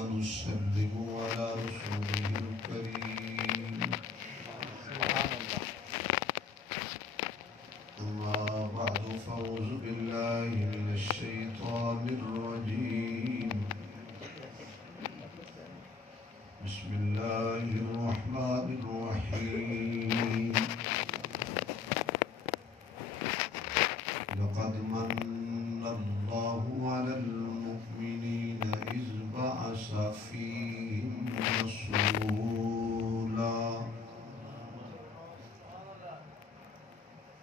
ونسلم على رسوله الكريم أما بعد فأعوذ بالله من الشيطان الرجيم بسم الله الرحمن الرحيم لقد من الله على المؤمنين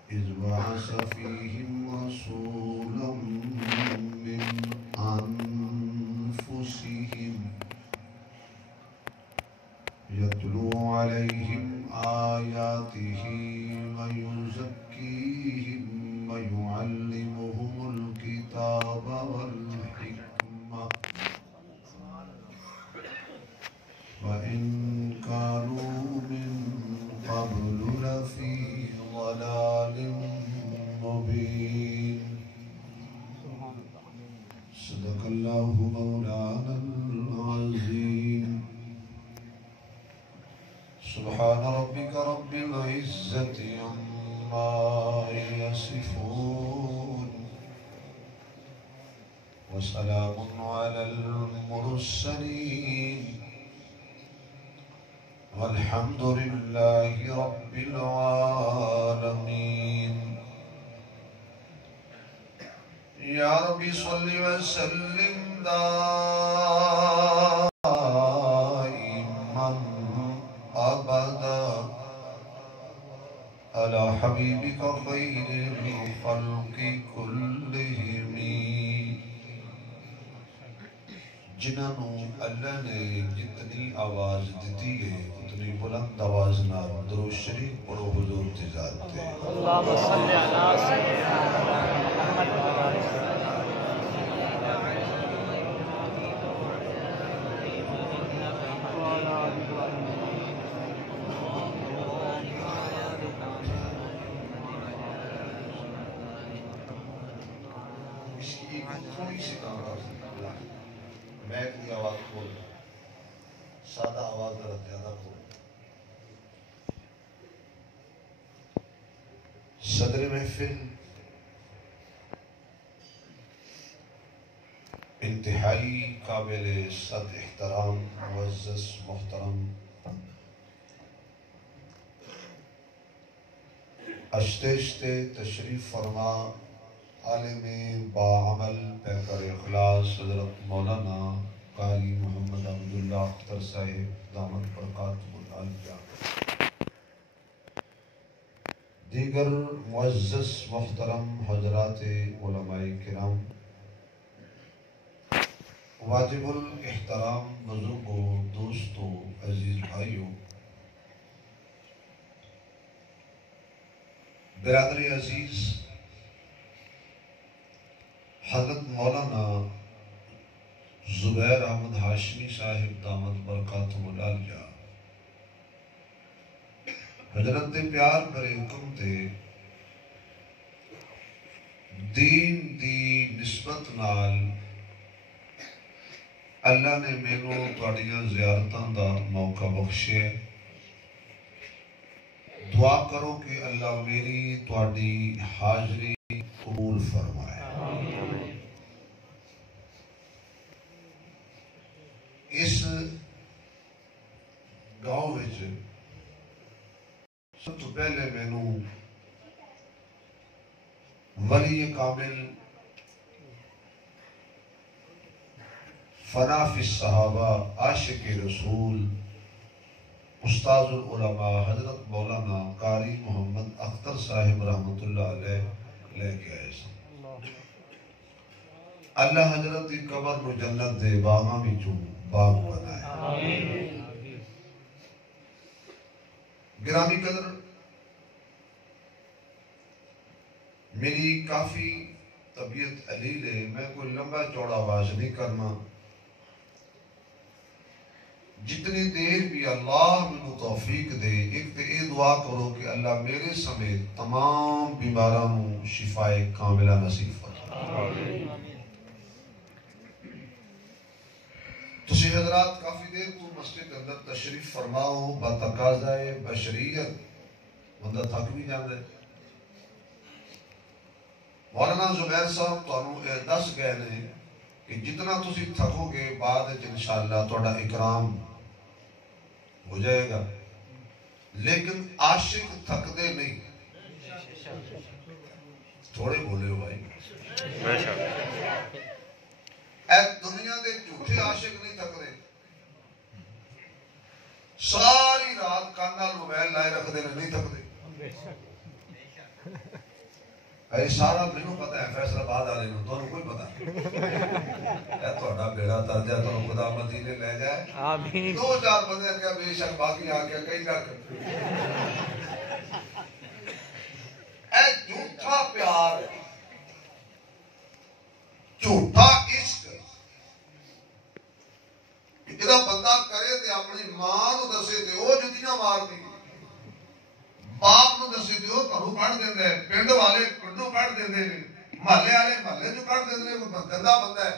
إذ بعث فيهم رسولا من أنفسهم يتلو عليهم آياته ويزكيهم ويعلمهم الكتاب والحكمة وإن كانوا من قبل لفي ضلال مبين صدق الله مولانا العظيم سبحان ربك رب العزة عما يصفون وسلام على المرسلين والحمد لله رب العالمين يا رب صل وسلم دائما أبدا على حبيبك خير الخلق كلهم جنہوں اللہ نے جتنی آواز دیتی ہے اتنی بلند آواز نہ درود شریف پڑھو حضور کی ذات پہ اللہم صلی علی سیدنا محمد اس کی ایک تھوڑی سی کام میک دی آواز کھول سادہ آواز ذرا زیادہ کھول صدر محفل انتہائی قابل صد احترام معزز محترم اشتے تشریف فرما عالم باعمل پیکر اخلاص حضرت مولانا قاری محمد عبداللہ اختر صاحب دامت برکاتہ العالیہ دیگر معزز محترم حضرات علماء کرام واجب الاحترام بزرگوں دوستوں عزیز بھائیوں برادر عزیز حضرت مولانا زبیر احمد ہاشمی صاحب دامت برکاتہم العالیہ حضرت دے پیار برے حکم تے دین دی نسبت نال اللہ نے مینوں تواڈیاں زیارتاں دا موقع بخشے دعا کرو کہ اللہ میری تواڈی حاضری قبول فرمائے اس گاؤں وچ سب تو پہلے مینوں ولی کامل فنا فی الصحابہ عاشق رسول استاذ العلماء حضرت مولانا قاری محمد اختر صاحب رحمت اللہ علیہ لے کے آئے سن اللہ حضرت کی قبر نو جنت دے باغاں وچوں باغ بنائے گرامی قدر میری کافی طبیعت علیل ہے میں کوئی لمبا چوڑا آواز نہیں کرنا جتنی دیر بھی اللہ منو توفیق دے ایک تے اے دعا کرو کہ اللہ میرے سمیت تمام بیماروں شفاء کاملہ نصیب فرمائے تسی حضرات کافی دیر تو مسجد اندر تشریف فرماؤ، بتقاضائے بشریت بندہ تھک بھی جاندے۔ مولانا زبیر صاحب تانوں اے دس گئے نے کہ جتنا تسی تھکو گے بعد انشاءاللہ تھوڑا اکرام ہو جائے گا، لیکن عاشق تھکدے نہیں۔ تھوڑے بولے ہو بھائی، اے دنیا دے جھوٹے عاشق نہیں تھکدے، ساری رات کانال موبائل لائے رکھ دے نہیں تھکدے۔ اے سارا مینوں پتہ ہے، فیصل آباد والے نوں تانوں کوئی پتہ نہیں۔ اے تہاڈا بیڑا تر جائے، تانوں خدا مدینے لے جائے۔ آمین۔ دو چار بندے کیا بے شک باقی آ کے کئی رکھ۔ اے جھوٹا پیار، جھوٹا عشق جڑا بندہ کرے تے اپنی ماں نو دسے تے او جتیاں مار دی، باپ نو دسے تے او گھروں کڈ دیندا ہے، پنڈ والے پنڈوں کڈ دیندے نے، محلے والے محلے چوں کڈ دیندے نے، کوئی گندا بندہ ہے۔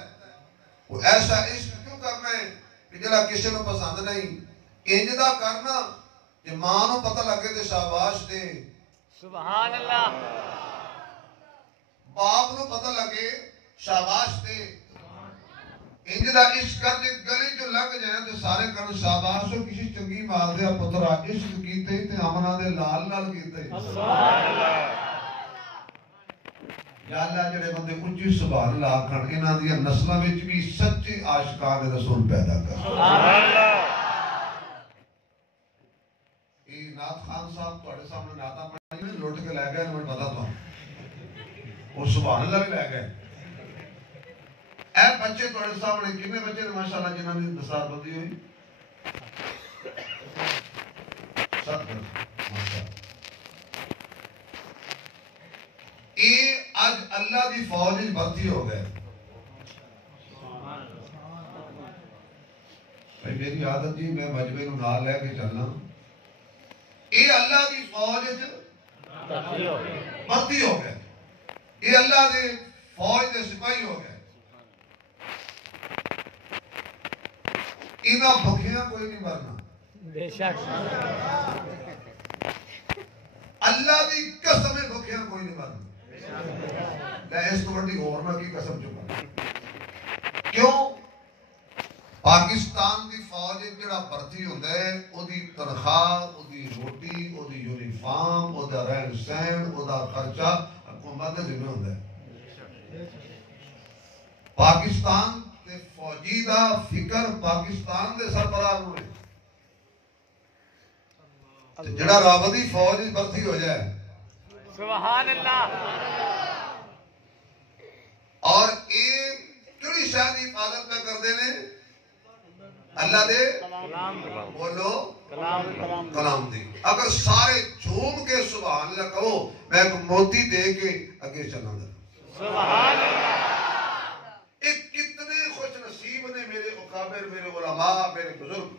وہ ایسا عشق کیوں کرنا ہے کہ جڑا کسی نو پسند نہیں؟ انج دا کرنا کہ ماں نو پتہ لگے تے شاباش دے، سبحان اللہ، باپ نو پتہ لگے شاباش دے۔ انج دا عشق کر کے گلی جو لگ جائیں تو سارے کرن شاباش ہو، کسی چنگی ماں دے پترا عشق کیتے تے امنا دے لال لال کیتے۔ سبحان اللہ، یا اللہ جڑے بندے اونچی سبحان اللہ آکھن، انہاں دی نسلاں وچ بھی سچے عاشقان رسول پیدا کر۔ سبحان اللہ۔ یہ نعت خان صاحب تہاڈے سامنے نعتاں پڑھی نے، لٹ کے لے گئے، مجھے پتہ تو وہ سبحان اللہ بھی لے گئے۔ اے بچے تہاڈے سامنے کتنے بچے نے ماشاءاللہ جنہاں دی دستار بندی ہوئی؟ 7 ماشاءاللہ۔ یہ آج اللہ دی فوج بھرتی ہو گئے۔ بھائی میری عادت جی میں مجمع نو نال لے کے چلنا، یہ اللہ دی فوج بھرتی ہو گئے، یہ اللہ دے فوج دے سپاہی ہو گئے۔ انہاں بھکھیاں کوئی نہیں مرنا، بے شک اللہ دی قسم بھکھیاں کوئی نہیں مرنا۔ میں اس کو بڑی اور نہ کی قسم چکا، کیوں؟ پاکستان دی فوج جڑا بھرتی ہوندا ہے، او دی تنخواہ، او دی روٹی، او دی یونیفارم، او دا رہن سہن، او دا خرچہ حکومت دے ذمہ ہوندا ہے۔ پاکستان تے فوجی دا فکر پاکستان دے سربراہ نوں ہے۔ جڑا رب دی فوج بھرتی ہو جائے، سبحان اللہ، اور یہ کیڑی شاہ دی حفاظت میں کردے نے؟ اللہ دے بولو کلام دی۔ اگر سارے جھوم کے سبحان اللہ کہو، میں ایک موتی دے کے اگے چلا گا۔ سبحان اللہ، ایک کتنے خوش نصیب نے میرے اکابر، میرے علماء، میرے بزرگ،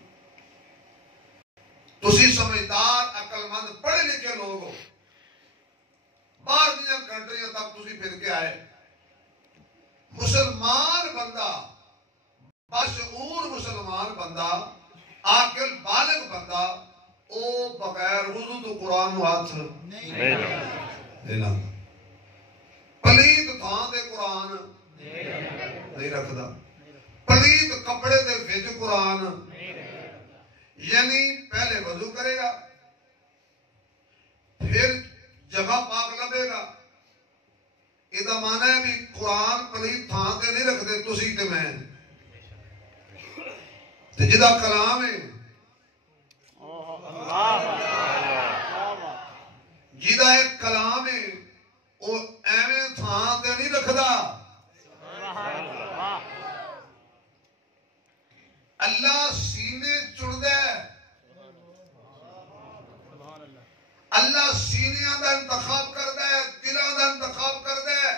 تسی سمجھدار عقل مند پڑھے لکھے لوگ ہو، باہر دیا کنٹریاں تک تسی پھر کے آئے۔ مسلمان بندہ، باشعور مسلمان بندہ، عاقل بالغ بندہ، او بغیر وضو تو قرآن نو ہاتھ نہیں لاتا، پلیت تھان دے قرآن نہیں رکھدا، پلیت کپڑے دے وچ قرآن، یعنی پہلے وضو کرے گا، پھر جگہ پاک لبے گا۔ یہ معنی ہے بھی قرآن پلیت تھان تے نہیں رکھتے تسی تے میں، تے جدا کلام ہے جدا ایک کلام ہے وہ ایویں تھان تے نہیں رکھدا۔ اللہ سینے چڑھدا ہے، اللہ سینیاں دا انتخاب کردا ہے، دلاں دا انتخاب کردا ہے،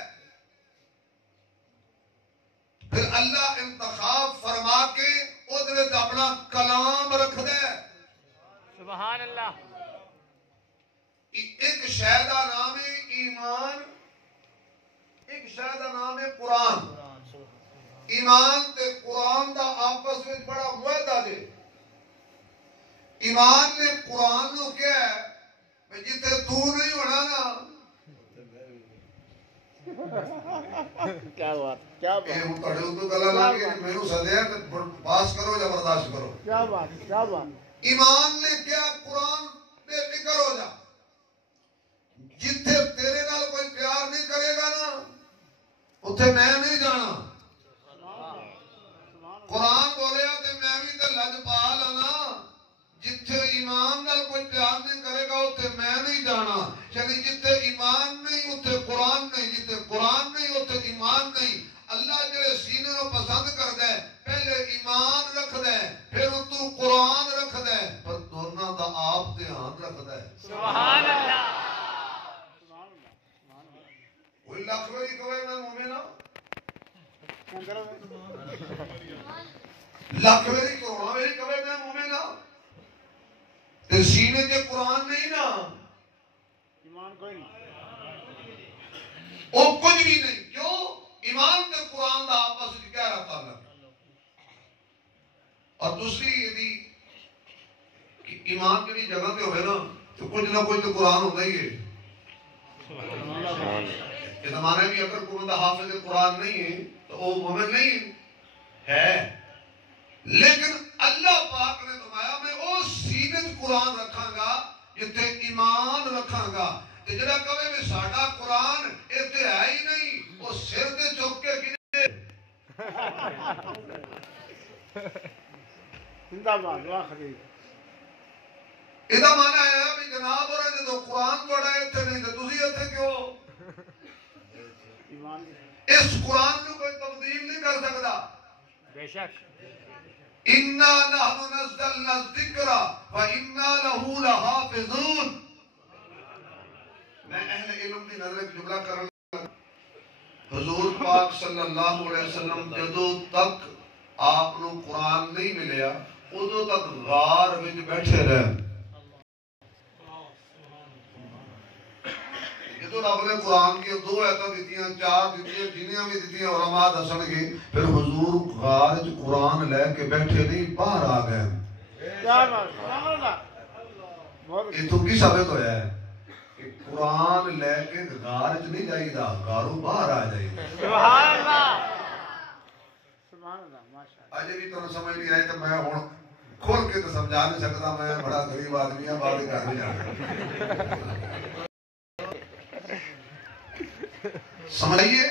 پھر اللہ انتخاب فرما کے او دے وچ اپنا کلام رکھدا ہے۔ سبحان اللہ، ایک شے دا نام ہے ایمان، ایک شے دا نام ہے قرآن۔ ایمان تے قرآن دا آپس میں بڑا معاہدہ دے. ایمان نے قرآن نو کیا ہے جتے تو نہیں ہونا نا. کیا بات کیا بات تھوڑے اتو گلا لگے میرے سدیا پاس کرو یا برداشت کرو. کیا بات کیا بات. ایمان نے کیا قرآن بے فکر ہو جا. جتھے تیرے نال کوئی پیار نہیں کرے گا نا اتھے میں نہیں جانا. قرآن بولیا تے میں بھی تے لجپال ہاں نا. جتھے ایمان نال کوئی پیار نہیں کرے گا اتھے میں نہیں جانا. یعنی جتھے ایمان نہیں اتھے قرآن نہیں. جتھے قرآن نہیں اتھے ایمان نہیں. اللہ جڑے سینے کو پسند کردا ہے پہلے ایمان رکھدا ہے پھر تو قرآن رکھدا ہے پر دونوں دا آپ دھیان رکھدا ہے. سبحان اللہ. کوئی لاکھ واری کہے میں مومن ہاں. لاکھ واری کروڑا واری کہے میں مومن ہاں. تے سینے تے قرآن نہیں نا ایمان کوئی نہیں. وہ کچھ بھی نہیں. کیوں؟ ایمان تے قرآن دا آپس وچ گہرا تعلق. اور دوسری یہ کہ ایمان جڑی جگہ تے ہوئے نا تو کچھ نہ کچھ تو قرآن ہوتا ہی ہے. یہ زمانے بھی اگر کوئی بندہ حافظ قرآن نہیں ہے تو وہ مومن نہیں ہے. لیکن اللہ پاک نے فرمایا میں وہ سینے قرآن رکھاں گا جتھے ایمان رکھاں گا. تے جڑا کہے میں ساڈا قرآن ایتھے ہے ہی نہیں وہ سر تے چک کے کنے زندہ باد واہ خدیج. ادا مانا ہے بھی جناب اور جدو قرآن تھوڑا ایتھے نہیں تے تسی ایتھے کیوں؟ ایمان اس قرآن کو کوئی تبدیل نہیں کر سکتا. بے شک. اِنَّا نَحْنُ نَزَّلْنَا الذِّكْرَ وَإِنَّا لَهُ لَحَافِظُونَ. میں اہل علم کی نظر ایک جملہ کرنا. حضور پاک صلی اللہ علیہ وسلم جدو تک آپ نو قرآن نہیں ملیا ادو تک غار وچ بیٹھے رہے. جدو رب نے قرآن کی 2 آیتاں دتیاں 4 دتیاں جنیاں بھی دتیاں علماء دسن گے پھر حضور غار وچ قرآن لے کے بیٹھے نہیں باہر آ گئے. کیا بات. سبحان اللہ. یہ تو کی ثابت ہویا ہے کہ قرآن لے کے غار وچ نہیں جائی دا غاروں باہر آ جائی. سبحان اللہ. سبحان اللہ. ماشاءاللہ. اجے بھی تو سمجھ نہیں آئی تو میں ہن کھول کے تو سمجھا نہیں سکتا. میں بڑا غریب آدمی ہوں بات کر نہیں جانا. سمجھئیے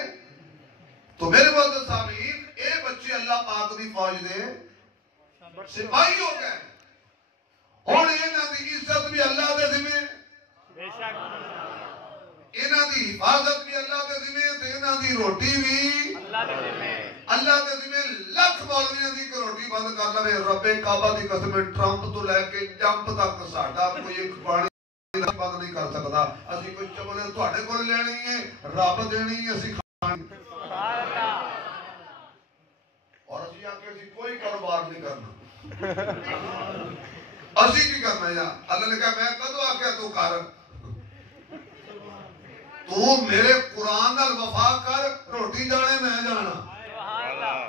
تو میرے معزز سامعین اے بچے اللہ پاک دی فوج دے سپاہی ہو گئے. ہن انہاں دی عزت بھی اللہ دے ذمہ. بے شک. انہاں دی حفاظت بھی اللہ دے ذمہ تے انہاں دی روٹی بھی اللہ دے ذمہ. اللہ دے ذمہ. لکھ مولویاں دی روٹی بند کر لے رب کعبہ دی قسم ٹرمپ تو لے کے جمپ تک ساڈا کوئی ایک پانی بند نہیں کر سکتا. اسی کوئی چبلے تواڈے کول لینی ہے رب دینی ہے اسی کھانی. سبحان اللہ. اور اسی آکے اسی کوئی کاروبار نہیں کرنا. اسی کی کرنا ہے. اللہ نے کہا میں کدو آکے تو کر تو میرے قرآن نال وفا کر روٹی جانے میں جانا. سبحان اللہ.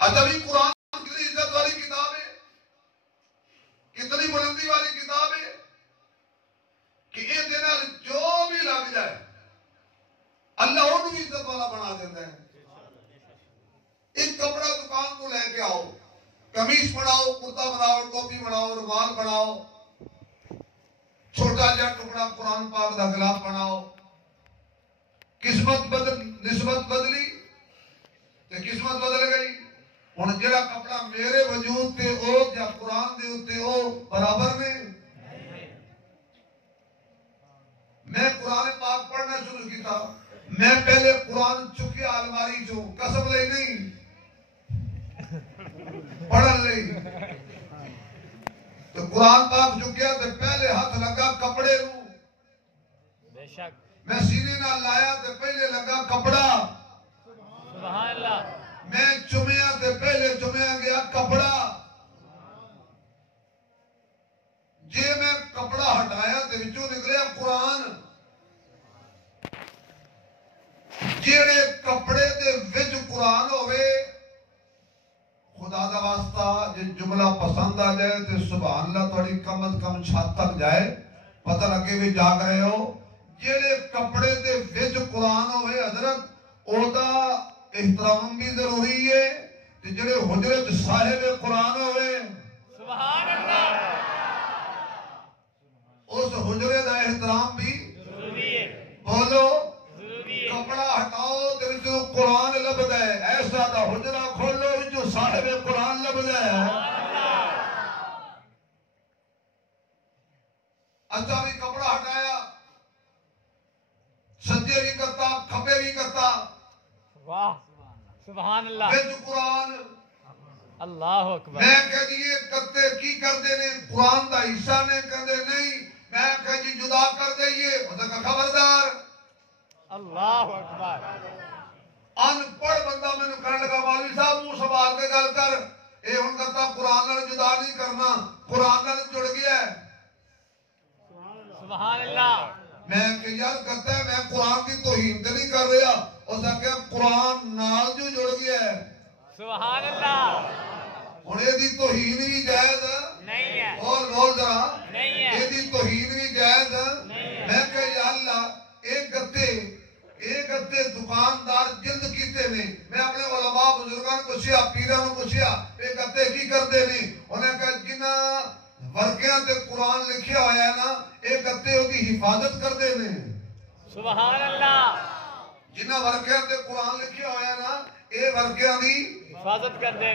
اچھا بھی قرآن کتنی عزت والی کتاب ہے کتنی بلندی والی کتاب ہے کہ یہ دن جو بھی لگ جائے اللہ ان بھی عزت والا بنا دیتا ہے. ایک کپڑا دکان کو لے کے آؤ قمیص بناؤ کرتا بناؤ ٹوپی بناؤ رومال بناؤ چھوٹا جا ٹکڑا قرآن پاک دا غلاف بناؤ. قسمت نسبت بدلی تے قسمت بدل گئی. ہن جڑا کپڑا میرے وجود تے او یا قرآن دے اوتے او برابر نے. میں قرآن پاک پڑھنا شروع کیتا میں پہلے قرآن چکیا الماری چوں قسم لئی نہیں پڑھن لئی. تو قرآن پاک چکیا تے پہلے ہاتھ لگا کپڑے نو. بے شک. میں سینے نال لایا تے پہلے لگا کپڑا. سبحان اللہ. میں چومیا تے پہلے چومیا گیا کپڑا. جے میں کپڑا ہٹایا تے وچوں نکلیا قرآن. جڑے کپڑے جملہ پسند آ جائے تو سبحان اللہ تھوڑی کم از کم چھت تک جائے پتہ لگے بھی جاگ رہے ہو جیڑے کپڑے دے وچ قرآن ہوئے حضرت او دا احترام بھی ضروری ہے جڑے حجرت صاحب قرآن ہوئے سبحان اللہ اس حجرے دا احترام بھی ضروری ہے بولو ضروری ہے کپڑا ہٹاؤ تے جو قرآن لبدا ہے ایسا دا حجرہ کھولو جو صاحب قرآن لبدا ہے اچھا بھی کپڑا ہٹایا سجے بھی کرتا کھبے بھی کرتا واہ سبحان اللہ وچ قرآن اللہ اکبر میں کہہ دیئے کرتے کی کر دینے قرآن دا حصہ نے کہندے نہیں میں کہہ جی جدا کر دئیے وہ کہا خبردار اللہ اکبر ان پڑھ بندہ میں نے کہنے لگا مولوی صاحب منہ سنبھال کے گل کر اے ہن کہتا قرآن نال جدا نہیں کرنا قرآن نال جڑ گیا ہے سبحان اللہ میں کہ یار کہتا ہے میں قرآن کی توہین تے نہیں کر رہا اس نے کہا قرآن نال جو جڑ گیا ہے سبحان اللہ ہن اے دی توہین بھی جائز نہیں ہے اور بول ذرا نہیں ہے اے دی توہین بھی جائز نہیں ہے میں کہ یا اللہ ایک گتے دکاندار جلد کیتے نے میں اپنے علماء بزرگاں کو پوچھیا پیراں کو پوچھیا اے گتے کی کردے نے انہاں کہا جنہ ورقیاں تے قرآن لکھیا ہویا ہے نا اے گتے او دی حفاظت کردے نے سبحان اللہ جنہ ورقیاں تے قرآن لکھیا ہویا ہے نا اے ورقیاں دی حفاظت کر دے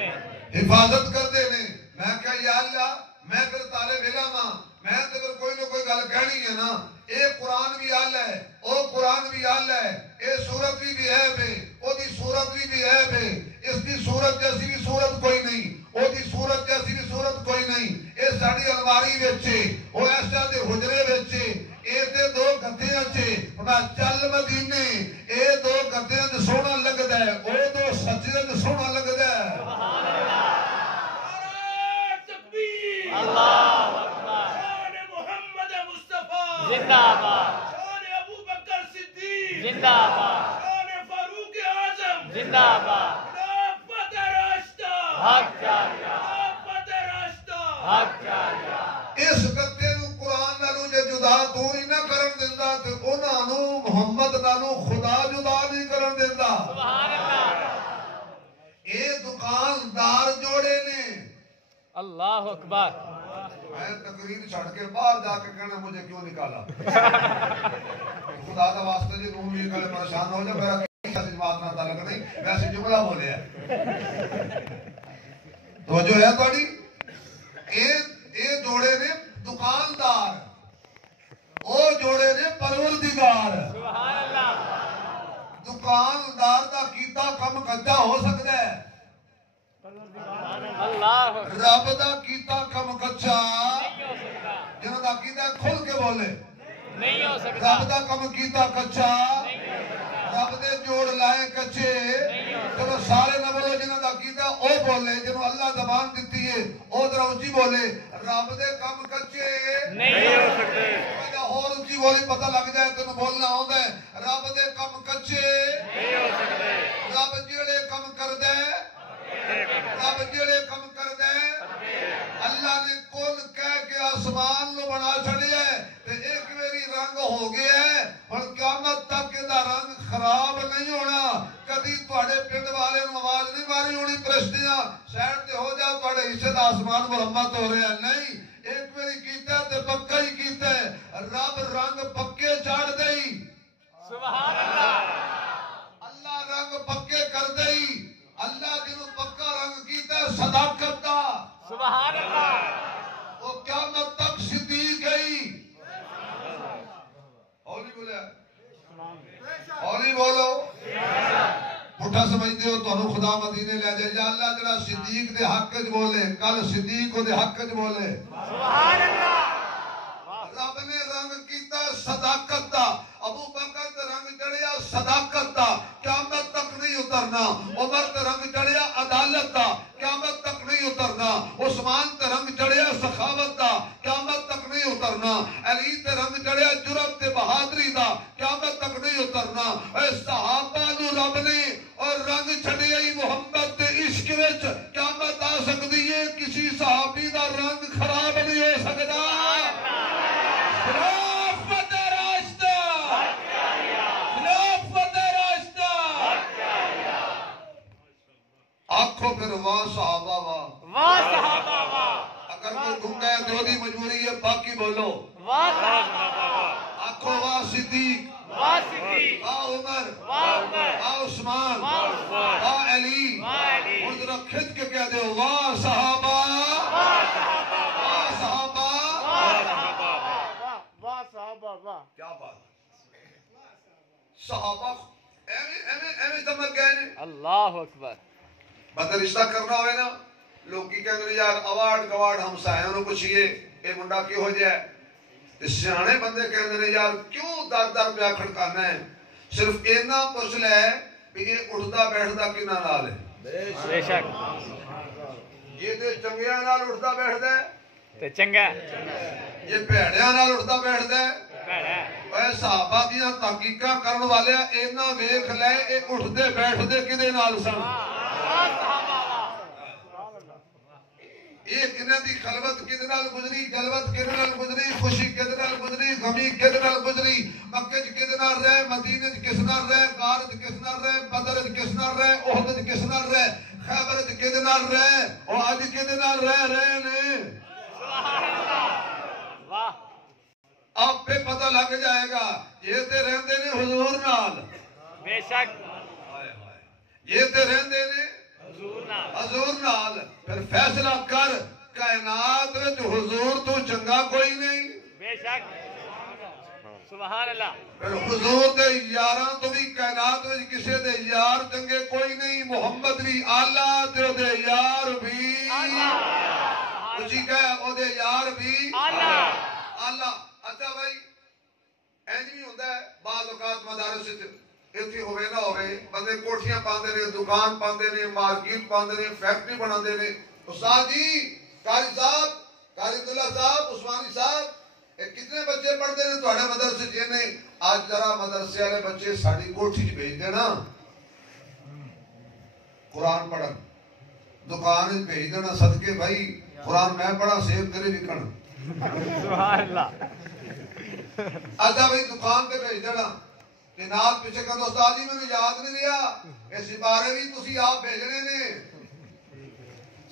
حفاظت کردے نے میں کہا یا اللہ میں پھر طالب علم ہاں میں تے پھر کوئی نہ کوئی گل کہنی ہے نا اے قرآن بھی حل ہے او قرآن بھی حل ہے اے سورت بھی عیب ہے او دی سورت بھی عیب ہے اس دی سورت جیسی بھی سورت کوئی نہیں او دی سورت جیسی بھی سورت کوئی نہیں اے ساڑی الماری وچے او ایسا دے حجرے وچے اے تے دو گدھے اچھے میں چل مدینے اے دو گدھے اچھ سونا لگدا ہے او دو سجدے اچھ سونا لگدا ہے سبحان اللہ تکبیر اللہ اکبر شان محمد مصطفیٰ زندہ باد شان ابو بکر صدیق زندہ باد شان فاروق اعظم زندہ باد خلافت راشدہ حق جاریہ خلافت راشدہ حق جاریہ اس گتے نو قرآن نالو جے جدا تو ہی نہ کرن دیندا تے انہاں نو محمد نالو خدا جدا نہیں کرن دیندا سبحان اللہ اے دکاندار جوڑے نے اللہ اکبر میں تقریر چھڑ کے باہر جا کے کہنا مجھے کیوں نکالا خدا دا واسطے جی تم بھی کل پریشان ہو جا میرا کسی جماعت نہ تعلق نہیں ویسے جملہ بولے ہے تو جو ہے تھوڑی اے جوڑے نے دکاندار او جوڑے نے پروردگار سبحان اللہ دکاندار دا کیتا کم کچا ہو سکتا ہے اللہ رب دا کیتا کم کچا نہیں ہو سکتا جنہوں دا کیتا کھل کے بولے نہیں ہو سکتا رب دا کم کیتا کچا رب دے جوڑ لائے کچے چلو سارے نہ بولو جنہوں دا کیتا او بولے جنہوں اللہ زبان دیتی ہے او در اونچی بولے رب دے کم کچے نہیں ہو سکتے اور اونچی بولی پتہ لگ جائے تینوں بولنا ہوتا ہے رب دے کم کچے نہیں ہو سکتے رب جیڑے کم کر دے رب جیڑے کم کر دے اللہ نے کل کہہ کے آسمان نو بنا چھڑیا ہے تے ایک میری رنگ ہو گیا ہے اور قیامت تک دا رنگ خراب نہیں ہونا کبھی تواڈے پنڈ والے نو آواز نہیں ماری ہونی پرشتیاں سائڈ تے ہو جاؤ تواڈے حصے دا آسمان مرمت ہو رہا ہے نہیں ایک میری کیتا ہے تے پکا ہی کیتا ہے رب رنگ پکے چاڑ دئی سبحان اللہ اللہ رنگ پکے کر دئی اللہ جنہوں پکا رنگ کیتا ہے صداقت دا سبحان اللہ وہ قیامت تک صدیق گئی ہولی بولے ہولی بولو پٹھا سمجھتے ہو تو خدا مدینے لے جائے یا اللہ جڑا صدیق دے حق وچ بولے کل صدیق دے حق وچ بولے سبحان اللہ رب نے رنگ کیتا صداقت دا ابو بکر تے رنگ چڑھیا صداقت دا قیامت تک نہیں اترنا عمر تے رنگ چڑھیا عدالت دا قیامت تک نہیں اترنا عثمان تے رنگ چڑھیا سخاوت دا قیامت تک نہیں اترنا علی تے رنگ چڑھیا جرأت تے بہادری دا قیامت تک نہیں اترنا اے صحابہ نو رب نے اور رنگ چڑھیا ہی محبت تے عشق وچ قیامت آ سکدی ہے کسی صحابی دا رنگ خراب نہیں ہو سکتا خلافت راشدہ خلافت راشدہ آنکھوں پھر واہ صحابہ واہ صحابہ واہ اگر کوئی گھنگا ہے تو دی مجبوری ہے باقی بولو واہ صحابہ آنکھوں واہ صدیق واہ صدیق واہ عمر واہ عثمان عثمان واہ علی اور ذرا کھچ کے کہہ دے واہ صحابہ واہ صحابہ واہ صحابہ واہ صحابہ واہ کیا بات صحابہ ایویں سمجھ گئے نے اللہ اکبر بدل رشتہ کرنا ہوئے نا لوگ کی کہتے ہیں یار اوارڈ گوارڈ ہم سایوں نو پوچھئے اے منڈا کیوں ہو جائے سیانے بندے کہتے ہیں یار کیوں در در پہ کھڑکانا ہے صرف اینا پوچھ لے کہ یہ اٹھتا بیٹھتا کنا نال ہے بے شک یہ تے چنگیاں نال اٹھتا بیٹھتا ہے تے چنگا یہ بھیڑیاں نال اٹھتا بیٹھتا ہے بھڑا اے صحابہ دیاں تحقیقاں کرن والے اینا ویکھ لے اے اٹھدے بیٹھدے کدے نال سن ایک انہاں دی خلوت کدے نال گزری جلوت کدے نال گزری خوشی کدے نال گزری غمی کدے نال گزری مکے وچ کدے نال رہے مدینے وچ کس نال رہے غار وچ کس نال رہے بدر وچ کس نال رہے احد وچ کس نال رہے خیبر وچ کدے نال رہے اور اج کدے نال رہے نے سبحان اللہ واہ آپ پہ پتہ لگ جائے گا یہ تے رہندے نے حضور نال بے شک یہ تے رہندے نے حضور نال پھر فیصلہ کر کائنات وچ حضور تو چنگا کوئی نہیں بے شک سبحان اللہ پھر حضور دے یاراں تو بھی کائنات وچ کسے دے یار چنگے کوئی نہیں محمد بھی آلہ تے او دے یار بھی اسی کہے او دے یار بھی آلہ اچھا بھائی اینج بھی ہوندا ہے بعض اوقات مدارس وچ ایتھے ہوے نہ ہوے بندے کوٹھیاں پاندے نے دکان پاندے نے مارکیٹ پاندے نے فیکٹری بناندے نے استاد جی قاری صاحب قاری عبداللہ صاحب عثمانی صاحب کتنے بچے پڑھتے ہیں تھوڑے مدرسے جی نہیں آج ذرا مدرسے والے بچے ساڈی کوٹھی وچ بھیج دینا قرآن پڑھن دکان وچ بھیج دینا صدقے بھائی قرآن میں پڑھا سیب تیرے وکن سبحان اللہ اچھا بھائی دکان تے بھیج دینا کہ نال پیچھے کر استاد جی میں یاد نہیں رہا اس سپارے بھی تسی آپ بھیجنے نے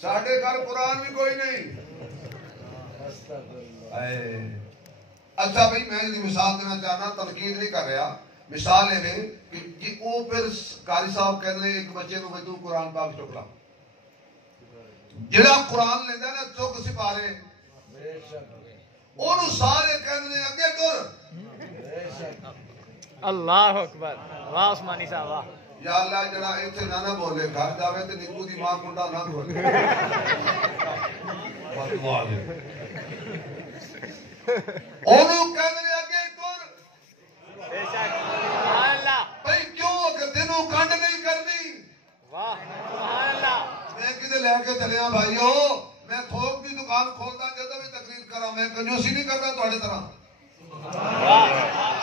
ساڈے گھر قرآن بھی کوئی نہیں اچھا بھائی میں یہ مثال دینا چاہنا تنقید نہیں کر رہا مثال ہے کہ وہ پھر قاری صاحب کہتے ہیں ایک بچے کو تو قرآن پاک چکلا جڑا قرآن لیندہ نا چک سپارے انہوں سارے کہتے ہیں اگے ٹر اللہ اکبر واہ عثمانی صاحب واہ یا اللہ جڑا ایتھے نہ بولے گھر جاوے تے نکو دی ماں کنڈا نہ بولے انہوں کہتے ہیں اگے ٹر بے شک سبحان اللہ بھئی کیوں کہ تینوں کنڈ نہیں کرنی واہ سبحان اللہ میں کدے لے کے چلیا بھائیو میں تھوک بھی دکان کھولتا جدو بھی تقریر کرا میں کنجوسی نہیں کرتا تھوڑے طرح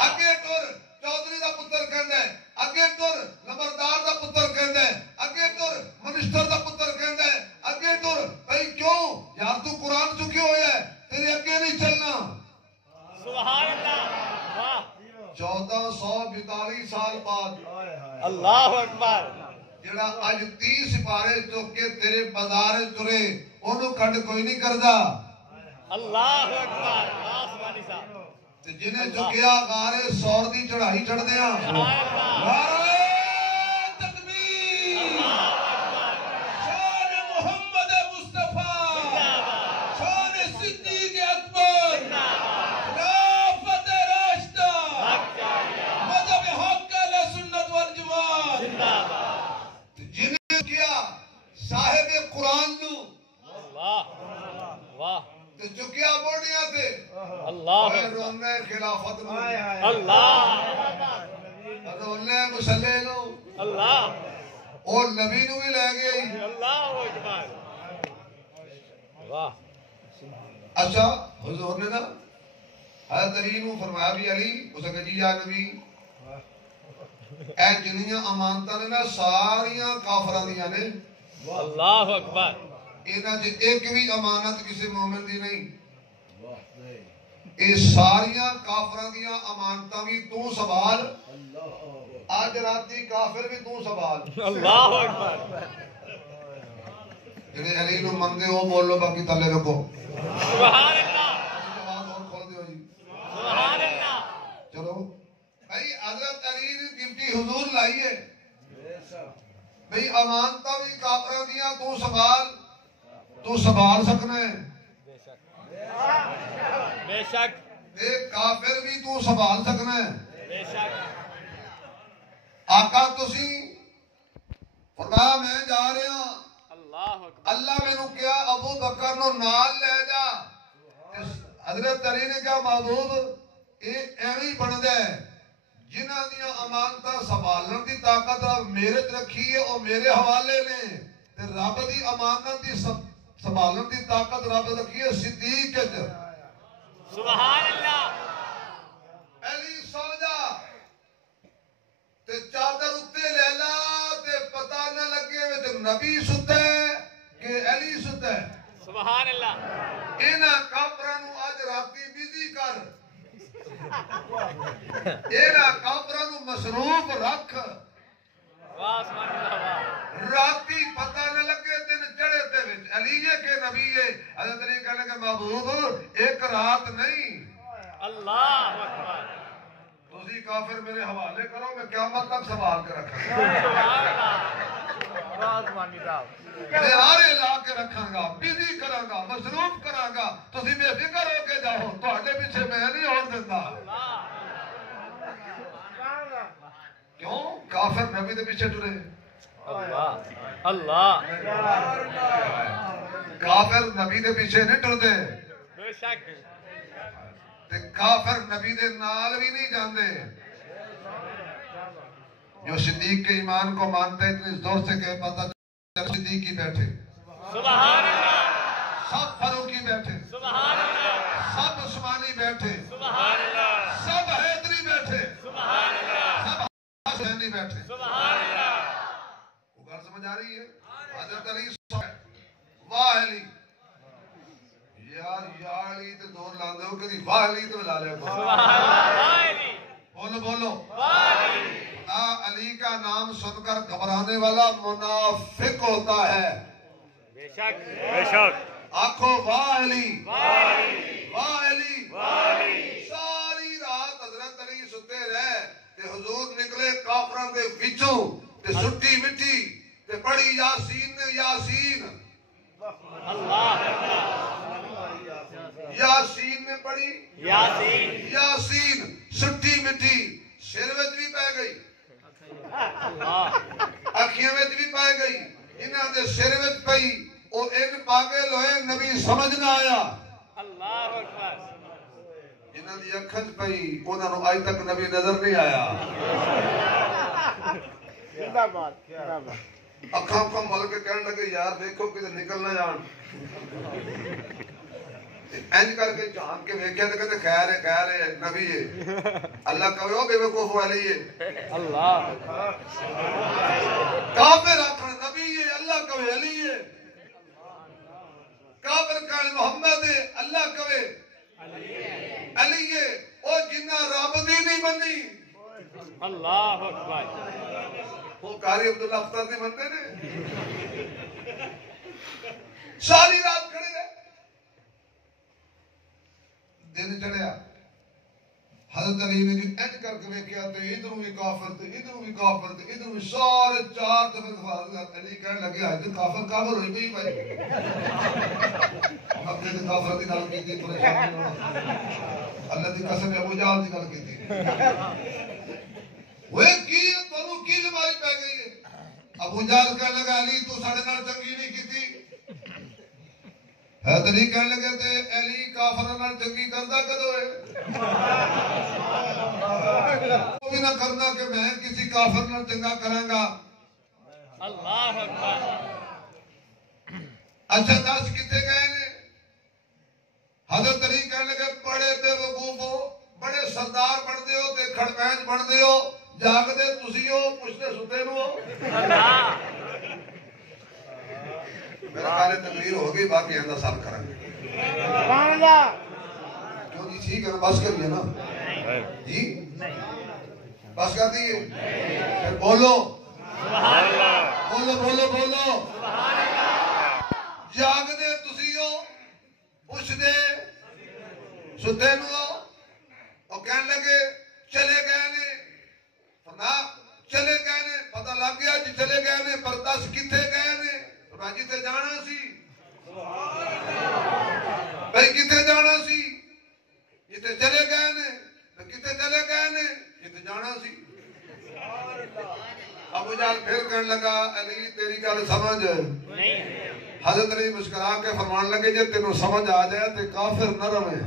اگے ٹر چودھری دا پتر کہندا ہے اگے ٹر نمبردار دا پتر کہندا ہے اگے ٹر منسٹر دا پتر کہندا ہے اگے ٹر بھائی کیوں یار تو قرآن چکے ہوئے ہے تیرے اگے نہیں چلنا سبحان اللہ واہ 1442 سال بعد اللہ اکبر جڑا اج 30 سپارے چک کے تیرے بازار ترے انہوں کھڑ کوئی نہیں کردا اللہ اکبر واہ عثمانی صاحب جنہیں چکیا غارے سور دی چڑھائی چڑھ دیا نعرہ تکبیر شان محمد مصطفیٰ شان صدیق اکبر خلافت راشدہ مذہب حق اہل سنت والجماعت جنہیں چکیا صاحب قرآن نو واہ واہ چکیا بوڑیاں تھے اللہ رونے خلافت نو اللہ رونے مسلح نو اللہ اور نبی نو بھی لے گئی اللہ اکبر واہ اچھا حضور نے نا حضرت علی نو فرمایا بھی علی اسے کہ جی یا نبی اے جنیاں امانتاں نے نا ساریاں کافراں دیاں نے اللہ اکبر انہاں چ ایک بھی امانت کسی مومن دی نہیں. یہ ساریاں کافراں دیاں امانتاں بھی تو سنبھال. آج راتی کافر بھی تو سنبھال. اللہ اکبر. جڑے علی نو مندے ہو بولو باقی تلے رکھو. سبحان اللہ. آواز اور کھول دیو جی. سبحان اللہ. چلو بھائی حضرت علی دی ڈیوٹی حضور لائیے. بھائی امانتاں بھی کافراں دیاں تو سنبھال سکنا ہے. بے شک. ایک کافر بھی تو سنبھال سکنا ہے. بے شک. آقا تسی فرمایا میں جا رہا ہوں. اللہ اکبر. اللہ میں نو کیا ابو بکر نو نال لے جا. حضرت علی نے کہا محبوب یہ ایویں بندا ہے جنہاں دیاں امانتاں سنبھالن دی طاقت میرے تے رکھی ہے او میرے حوالے نے تے رب دی امانت دی سنبھالن دی طاقت رب رکھی ہے صدیق تے. سبحان اللہ. علی سو جا تے چادر اتے لے لا تے پتہ نہ لگے وچ نبی ستا ہے کہ علی ستا ہے. سبحان اللہ. انہاں کافراں نو اج راتی بزی کر. انہاں کافراں نو مصروف رکھ. واہ سبحان اللہ. راتی پتہ نہ لگے دن چڑھے تے وچ علی ہے کہ نبی ہے. حضرت علی کہنے کہ محبوب ایک رات نہیں. اللہ اکبر. تسی کافر میرے حوالے کرو میں قیامت تک سنبھال کے رکھاں گا. سبحان اللہ. واہ سبحان اللہ. میں ہارے لا کے رکھاں گا بزی کراں گا مصروف کراں گا. تسی بے فکر ہو کے جاؤ تواڈے پیچھے میں نہیں ہون دیندا. کیوں کافر نبی دے پیچھے ٹرے. اللہ اللہ. کافر نبی دے پیچھے نہیں ٹردے. بے شک. تے کافر نبی دے نال بھی نہیں جاندے. جو صدیق کے ایمان کو مانتے اتنے زور سے کہ پتہ صدیقی بیٹھے. سبحان اللہ. سب فاروقی بیٹھے. سبحان اللہ. سب عثمانی بیٹھے. سبحان اللہ. سب حیدری بیٹھے. سبحان اللہ. سب حسینی بیٹھے. سبحان اللہ. وہ گل سمجھ آ رہی ہے. حضرت علی واہ علی یار یا علی تے دور لاندے ہو کدی واہ علی تے بلا لیا. سبحان اللہ. واہ علی. بولو بولو. واہ علی. علی کا نام سن کر گھبرانے والا منافق ہوتا ہے. بے شک. بے شک. آنکھو واہ علی. واہ علی. واہ علی. واہ علی. ساری رات حضرت علی ستے رہے تے حضور نکلے کافراں دے وچوں تے سٹی مٹی تے پڑھی یاسین نے یاسین. اللہ. یاسین نے پڑھی یاسین. یاسین سٹی مٹی سر وچ بھی پے گئی اللہ. اکھیاں وچ بھی پے گئی. انہاں دے سر وچ پئی او ایک پاگل ہوئے نبی سمجھ نہ آیا. اللہ اکبر. جنہاں دی اکھاں وچ پئی انہاں نو اج تک نبی نظر نہیں آیا. زندہ باد. زندہ باد. اکھاں کو مل کے کہنے لگے یار دیکھو کدھر نکل نہ جان. اینج کر کے جان کے ویکھیا تے کہتے خیر ہے نبی ہے. اللہ کہے او بے وقوف علی ہے. اللہ. کافر آکھن نبی ہے اللہ کہے علی ہے. کافر کہن محمد ہے اللہ کہے علی ہے. او جنہ رب دی نہیں منی اللہ اکبر. وہ قاری عبداللہ اختر نہیں منتے نے. ساری رات کھڑے رہے. دن چڑھیا حضرت علی نے جو اینج کر کے ویکھیا تے ادھروں بھی کافر تے ادھروں بھی کافر تے ادھروں بھی سارے چار دفعے حضرت علی کہنے لگے حضرت کافر ہوئی پئی بھائی. اپنے تے کافر دی گل کیتی پریشان اللہ دی قسم ابو جہل دی گل کیتی. وہ کی تانوں کی بیماری پے گئی ہے. ابو جہل کہنے لگا علی تو ساڈے نال چنگی نہیں کیتی. حضرت علی کہنے لگے تے علی کافراں نال چنگی کردا کدو ہے. وہ بھی نہ کرنا کہ میں کسی کافر نال چنگا کراں گا. اللہ اکبر. اچھا دس کتے گئے نے. حضرت علی کہنے لگے بڑے بے وقوف ہو بڑے سردار بنتے ہو تے کھڑپینچ بنتے ہو. جاگدے تسی ہو پوچھتے ستے نو ہو. اللہ. میرا خیال ہے تقریر ہو گئی باقی اندر سال کریں گے کیوں جی ٹھیک ہے بس کر لیا نا جی بس کر دیئے پھر بولو بولو بولو بولو جاگنے تسیو پوچھ دے ستے نو اور کہنے لگے چلے گئے نے فرمایا چلے گئے نے پتہ لگ گیا جی چلے گئے نے پر دس کتھے گئے نے فرمایا جتھے جانا سی بھائی کتھے جانا سی جتھے چلے گئے نے کتھے چلے گئے نے جتھے جانا سی ابو جہل پھر کہنے لگا علی تیری گل سمجھ حضرت علی مسکرا کے فرمان لگے جے تینوں سمجھ آ جائے تے کافر نہ رہے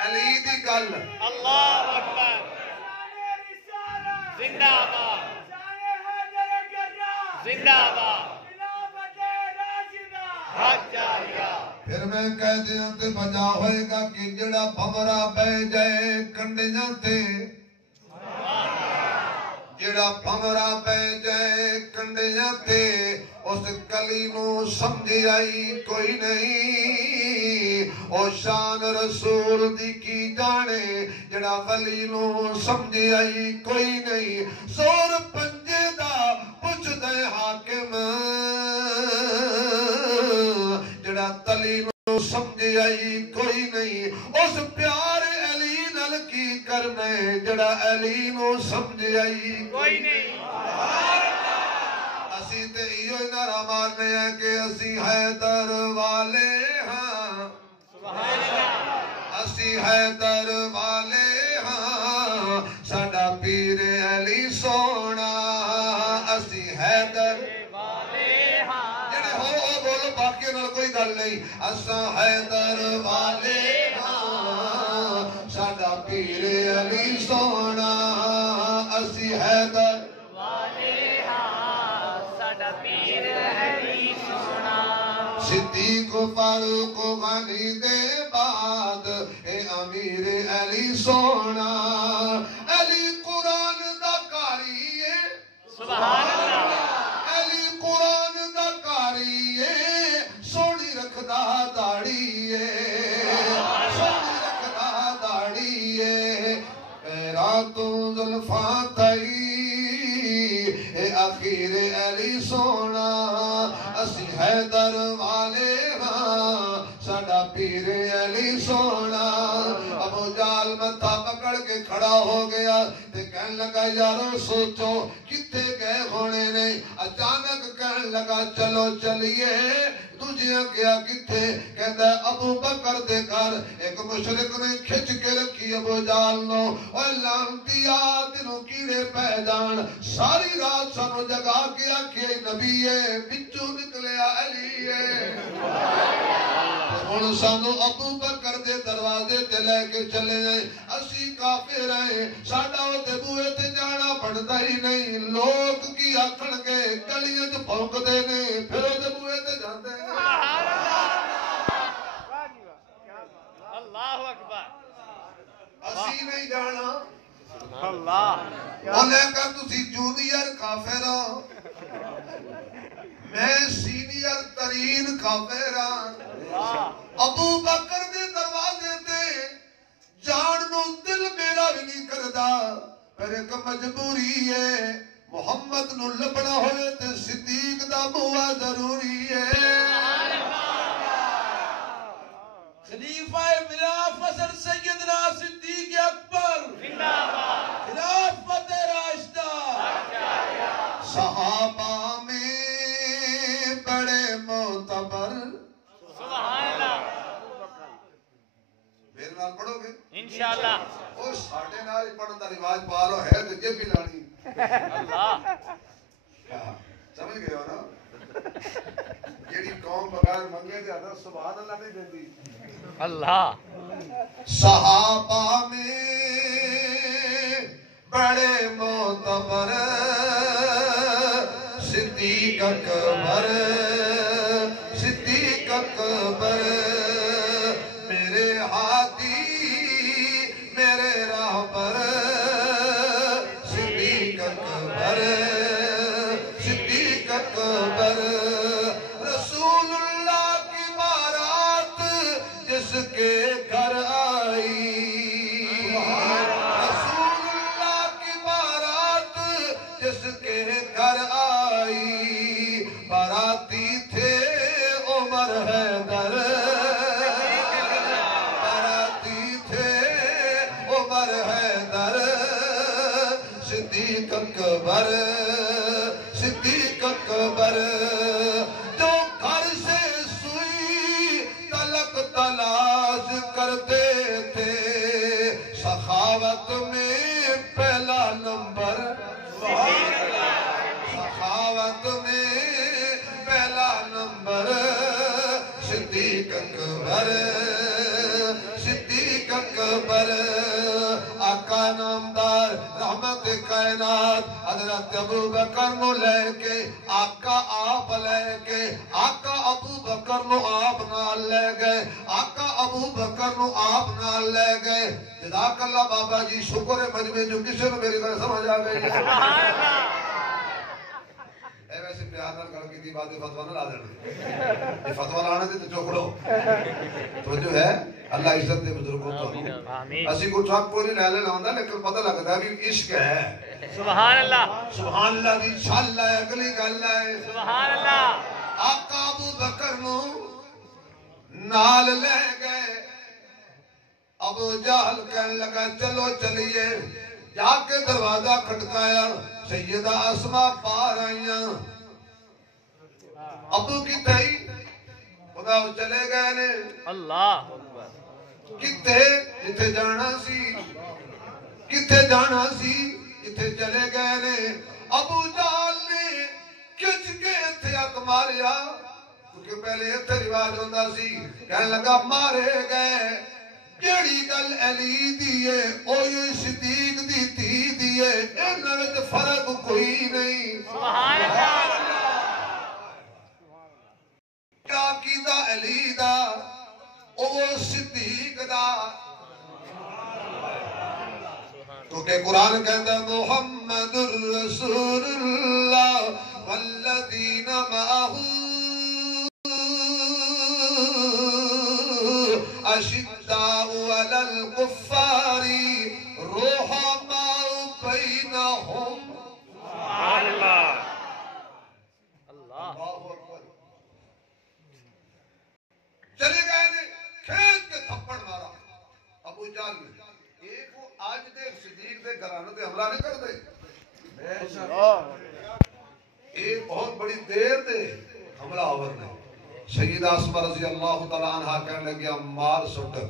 علی دی گل اللہ اکبر زندہ باد زندہ باد پھر میں کہہ دیاں تے بجا ہوئے گا کہ جڑا بھمرا بہ جائے کنڈیاں تے جڑا بھمرا بہ جائے کنڈیاں تے اس کلی نو سمجھ آئی کوئی نہیں او شان رسول دی کی جانے جڑا ولی نو سمجھ آئی کوئی نہیں زور پنجے دا پوچھ دے حاکم جڑا تلی نو سمجھ آئی کوئی نہیں اس پیارے علی نال کی کرنے جڑا علی نو سمجھ آئی کوئی نہیں اسی تے ایو نعرہ مارنے ہیں کہ اسی حیدر والے ہاں اسی حیدر والے ہاں ساڈا پیر علی سونا اسی حیدر باقی نال کوئی گل نہیں اساں حیدر والے ہاں ساڈا پیر علی سونا اسی حیدر والے ہاں ساڈا پیر علی سونا صدیق فاروق غنی دے بعد اے امیر علی سونا علی قرآن دا قاری ہے سبحان اللہ علی قرآن دا قاری ہے سونی رکھدا داڑھی ہے سونی رکھدا داڑھی ہے پیراں تو زلفاں تئی اے اخیر علی سونا اسی حیدر والے ہاں ساڈا پیر علی سونا ابو جہل متھا پکڑ کے کھڑا ہو گیا تے کہنے لگا یارو سوچو کتے گئے ہونے نے اچانک کہنے لگا چلو چلیے تجھے کیا کتے کہتا ہے ابو بکر دے گھر ایک مشرک نے کھچ کے رکھی ابو جہل نو اور لانتیا تینوں کیڑے پہ جان ساری رات سانو جگا کے آکھے نبی ہے بچو نکلیا علی ہے ہن سانو ابو بکر دے دروازے تے لے کے چلے جائیں اسی کافر ہیں ساڈا تے بوئے تے جانا بندا ہی نہیں لوگ کی آکھن گے گلیاں وچ بھونکدے نے پھر او تے بوئے تے جاندے نے اللہ اکبر اسی نہیں جانا اللہ انہیں کہا تسی جونیئر کافر ہو میں سینئر ترین کافر ہاں ابو بکر دے دروازے تے جان نو دل میرا بھی نہیں کردا پر ایک مجبوری ہے محمد نو لبنا ہوئے تے صدیق دا بوا ضروری ہے خلیفہ بلا فضل سیدنا صدیق اکبر خلافت راشدہ صحابہ میں بڑے معتبر سبحان اللہ میرے نال پڑھو گے انشاءاللہ اور ساڑھے نال پڑھن دا رواج پالو ہے تو جب بھی لانی اللہ سمجھ گئے ہو نا جیڑی قوم بغیر منگے تے حضرت سبحان اللہ نہیں دیندی اللہ صحابہ میں بڑے معتبر صدیق اکبر صدیق اکبر میرے ہاتھی میرے راہبر صدیق اکبر صدیق اکبر براتی تھے عمر حیدر براتی تھے عمر حیدر صدیق اکبر صدیق اکبر جو گھر سے سوئی تلک تلاش کرتے تھے سخاوت میں پہلا نمبر سخاوت میں پہلا نمبر صدیق اکبر صدیق اکبر آقا نامدار رحمت کائنات حضرت ابو بکر نو لے کے آقا آپ لے کے آقا ابو بکر نو آپ نال لے گئے آقا ابو بکر نو آپ نال لے گئے جزاک اللہ بابا جی شکر ہے مجمع جو کسی نے میری طرح سمجھ آ گئی اے ویسے پیار نال کر کی بات فتوا نہ لا دینا یہ فتوا لانا تے چوکڑو تو جو ہے اللہ عزت دے بزرگوں کو اسی کو ٹھاک پوری لے لینا ہوندا لیکن پتہ لگدا ہے کہ عشق ہے سبحان اللہ دی چھل ہے اگلی گل ہے سبحان اللہ آقا ابو بکر نو نال لے گئے ابو جہل کہنے لگا چلو چلیے جا کے دروازہ کھٹکایا سیدہ اسماء باہر آئیاں ابو کی تئی خدا چلے گئے نے اللہ اکبر کتے جتھے جانا سی کتے جانا سی جتھے چلے گئے نے ابو جہل نے کھچ کے اتھے اک ماریا کیونکہ پہلے اتھے رواج ہوندا سی کہنے لگا مارے گئے جیڑی گل علی دیئے اوہی صدیق دی تھی دیئے انہاں وچ فرق کوئی نہیں سبحان اللہ کیا کیتا علی دا او صدیق دا کیونکہ قرآن کہتا ہے محمد الرسول اللہ والذین معہ اشداء علی الکفار رحماء بینہم سبحان اللہ اللہ چلے گئے نے کھینچ کے تھپڑ مارا ابو جہل نے ایک وہ آج دے صدیق دے گھرانے دے حملہ نہیں کر دے ایک بہت بڑی دیر دے حملہ آور نے سیدہ اسماء رضی اللہ تعالیٰ عنہ کہنے لگیا مار سٹر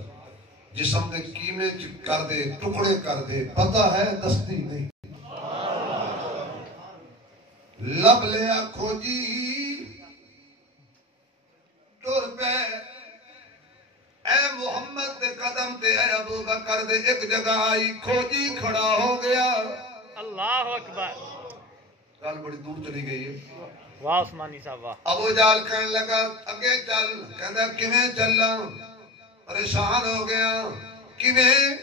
جسم دے کیمے کر دے ٹکڑے کر دے پتہ ہے دستی نہیں لب لیا کھوجی ٹر پہ اے محمد دے قدم تے اے ابو بکر دے ایک جگہ آئی کھوجی کھڑا ہو گیا اللہ اکبر گل بڑی دور چلی گئی ہے واہ عثمانی صاحب واہ ابو جہل کہنے لگا اگے چل کہندا کیویں چلاں پریشان ہو گیا کیویں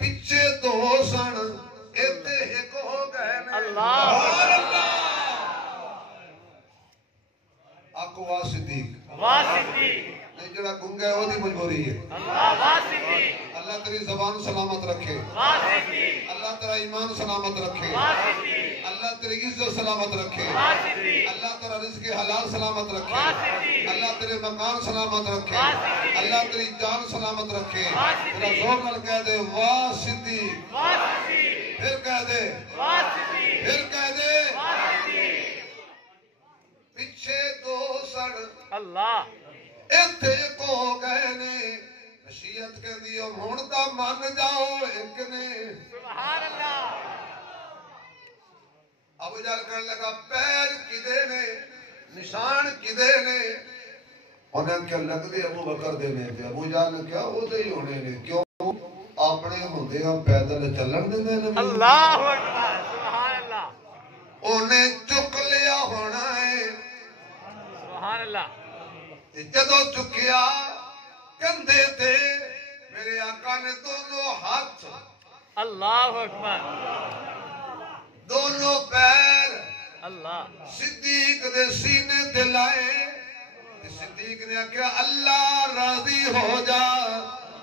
پیچھے دو سن ایتھے ایک ہو گئے نے اللہ آکو وا صدیق واہ صدیق یہ جڑا گنگا ہے وہ دی مجبوری ہے اللہ واہ صدیق اللہ تیری زبان سلامت رکھے واہ صدیق اللہ تیرا ایمان سلامت رکھے واہ صدیق اللہ تیری عزت سلامت رکھے واہ صدیق اللہ تیرا رزق حلال سلامت رکھے واہ صدیق اللہ تیرے مکان سلامت رکھے واہ صدیق اللہ تیری جان سلامت رکھے واہ صدیق تیرا زور نال کہہ دے واہ صدیق واہ صدیق پھر کہہ دے واہ صدیق پھر کہہ دے واہ صدیق پیچھے دو سڑ اللہ ایتھے کو گئے نے نصیحت کہندی ہن تاں من جاؤ ایک نے سبحان اللہ ابو جہل کہنے لگا پیر کدے نے نشان کدے نے انہیں کیا لگ دے ابو بکر دے نے تے ابو جہل نے کیا او دے ہی ہونے نے کیوں اپنے ہوندے ہم پیدل چلن دے نے اللہ اکبر سبحان اللہ انہیں چک لیا ہونا ہے سبحان اللہ جدو چکیا کندھے تے میرے آقا نے دونوں ہاتھ اللہ اکبر دونوں پیر اللہ صدیق دے سینے تے لائے صدیق نے کہا اللہ راضی ہو جا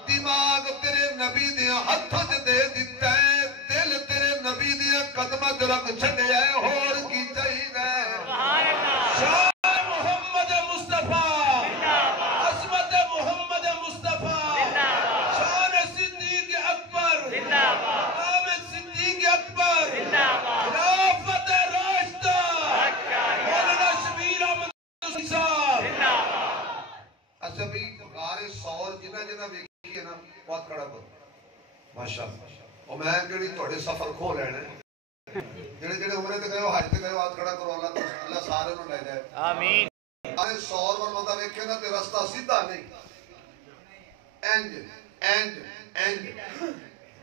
دماغ تیرے نبی دے ہاتھ دے دیتا ہے دل تیرے نبی دے قدماں رکھ چھڈیا ہے اور کی چاہیے سبحان اللہ اچھا بھی غار سور جنہ جنہ ویکھی ہے نا بہت کھڑا کرو ماشاءاللہ اور میں کہڑی تھوڑے سفر کھو لینا ہے جڑے جڑے عمرے تے گئے حج تے گئے ہاتھ کھڑا کرو اللہ سارے نوں لے جائے آمین غار سور ور بندہ ویکھے نا تے رستہ سیدھا نہیں اینج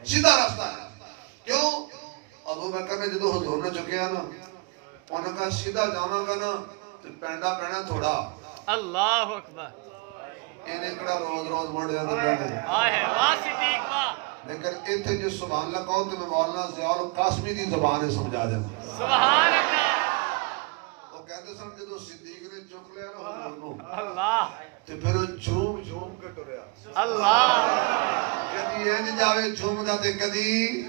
سیدھا راستہ ہے کیوں ابو بکر نے جدو حضور نے چکیا نا انہوں نے کہا سیدھا جاواں گا نا تے پینڈا پینا تھوڑا اللہ اکبر انہیں کڑا روز روز مڑ جاندے پہنے آئے واہ صدیق واہ لیکن اتنے جو سبحان اللہ کہو تو میں مولانا ضیاء القاسمی دی زبان ہے سمجھا دیں سبحان اللہ وہ کہتے سن جدو صدیق نے چک لیا نا حضور نو اللہ تے پھر جھوم جھوم کے ٹریا اللہ کدی انج جاوے جھومدا تے کدی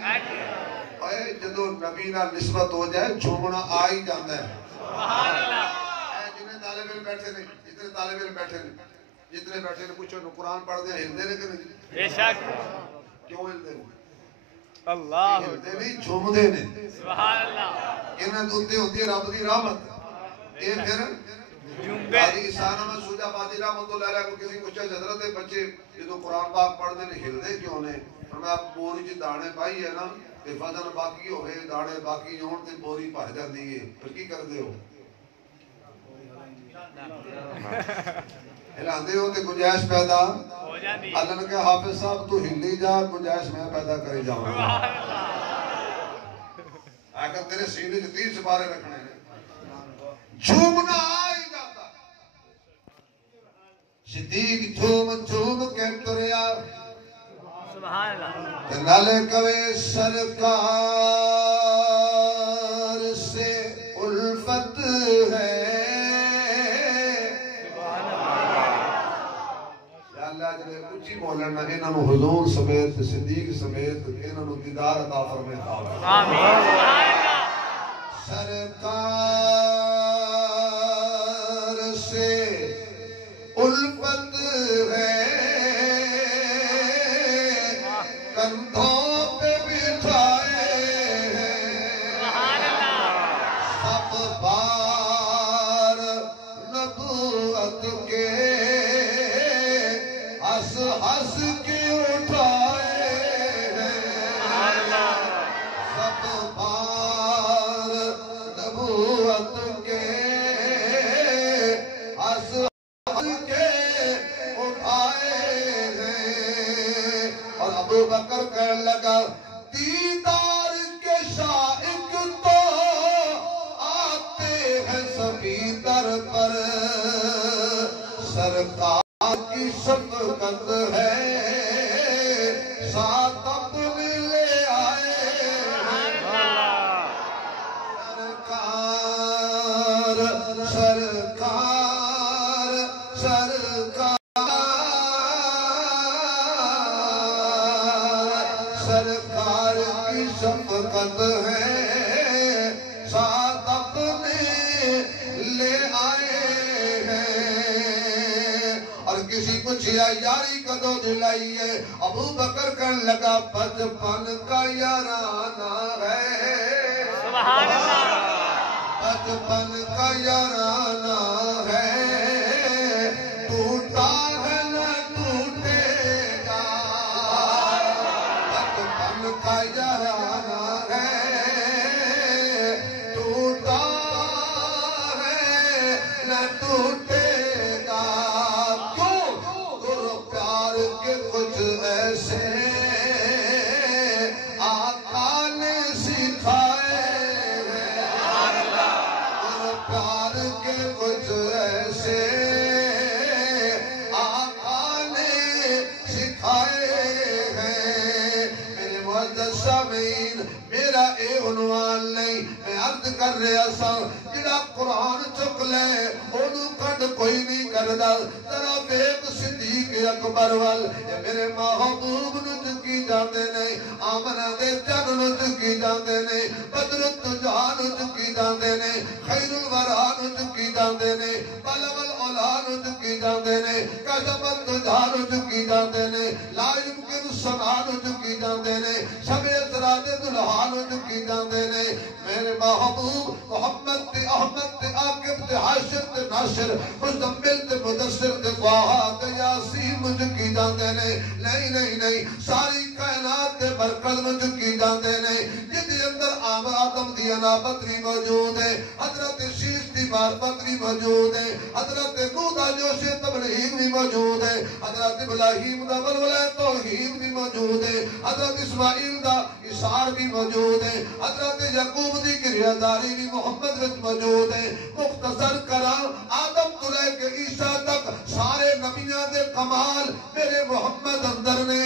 اے جدو نبی نال نسبت ہو جائے جھومنا آ ہی جاندا ہے سبحان اللہ اے جنے طالب علم بیٹھے نے جتنے طالب علم بیٹھے نے جتنے بیٹھے نے پوچھو قرآن پڑھ دے ہلدے نے کہ نہیں بے شک کیوں ہلدے نے اللہ ہلدے نہیں جھومدے نے سبحان اللہ انہاں دے اوتے ہوندی ہے رب دی رحمت اے پھر جنبے قاضی عیسیٰ میں سوجا بادی رحمت اللہ علیہ کو کسی پوچھا حضرت بچے جدو قرآن پاک پڑھ دے نے ہلدے کیوں نے فرمایا بوری جی دانے پائی ہے نا تے فضل باقی ہوئے دانے باقی ہون تے بوری بھر جاندی ہے پھر کی کر دے ہو ہلاندے ہو تے گنجائش پیدا ہو جاندی اللہ نے کہا حافظ صاحب تو ہلی جا گنجائش میں پیدا کرے جاؤں سبحان اللہ اگر تیرے سینے سے 30 سپارے رکھنے ہیں جھومنا آئی جاتا صدیق جھوم جھوم کے تریا سبحان اللہ نالے کوے سرکار سے الفت ہے یا اللہ جلے اچھی بولنا انہاں نو حضور سمیت صدیق سمیت انہاں نو دیدار عطا فرمائے آمین سبحان اللہ سرکار سے الفت ہے کندھوں پہ بٹھائے سبحان اللہ سب بار نبوت کے ہنس ہنس کے اٹھائے سبحان اللہ سب بار نبوت کے ہنس ہنس کے اٹھائے اور ابو بکر کہنے لگا دیدار کے شائق تو آتے ہیں سبھی در پر سرکار کی شفقت ہے ساتھ اپنے لے آئے سرکار سرکار سرکار سرکار کی شفقت ہے ساتھ اپنے لے آئے ہیں اور کسی کو چھیا یاری کدو دلائیے ابو بکر کہنے لگا بچپن کا یارانہ ہے سبحان اللہ بچپن کا یارانہ ہے ٹوٹا ہے نہ ٹوٹے گا بچپن کا یارانہ ہے ٹوٹا ہے نہ ٹوٹے گا کیوں گر پیار کے کچھ ایسے آقا نے سکھائے پیار کے کچھ ایسے آقا نے سکھائے ہیں میرے معزز سامعین میرا اے عنوان نہیں میں عرض کر رہا سا جڑا قرآن چک لے انہوں کڈ کوئی نہیں کردا ذرا ویکھ صدیق اکبر وال میرے محبوب نو چکی جاندے نہیں آمنہ دے چن نو چکی جاندے نہیں بدر الدجا نو چکی جاندے نہیں خیر الورا نو چکی جاندے نہیں بلول بلا نو چکی جاندے نے کشفت دجا نو چکی جاندے نے لا يمكن السنا نو چکی جاندے نے شب اسرا دے دلہا نو چکی جاندے نے میرے محبوب محمد تے احمد تے عاقب تے حاشر تے ناشر مزمل تے مدثر تے طه تے یاسین نو چکی جاندے نے نہیں ساری کائنات دے مرکز نو چکی جاندے نے جدے اندر آدم دی انابت بھی موجود ہے حضرت شیش دی معرفت بھی موجود ہے حضرت نوح دا جوش تبلیغ بھی موجود ہے حضرت ابراہیم دا ولولہ توحید بھی موجود ہے حضرت اسماعیل دا اشار بھی موجود ہے حضرت یعقوب دی گریہداری بھی محمد وچ موجود ہے مختصر کرا آدم تو لے کے عیسیٰ تک سارے نبیاں دے کمال میرے محمد اندر نے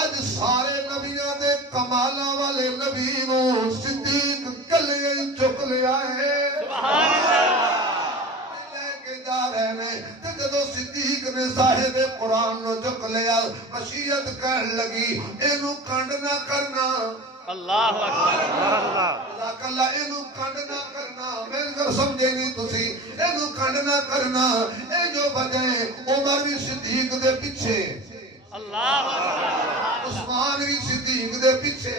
آج سارے نبیاں دے کمالاں والے نبی نو صدیق کلے چک لیا ہے سبحان اللہ لے کے جا رہے نے تے جدو صدیق نے صاحب قرآن نو چک لیا مشیت کہن لگی اینو کنڈ نہ کرنا اللہ اکبر اللہ اینو کنڈ نہ کرنا میرے گھر سمجھے نہیں تسی اینو کنڈ نہ کرنا اے جو وجہ عمر بھی صدیق دے پیچھے اللہ اکبر عثمان بھی صدیق دے پیچھے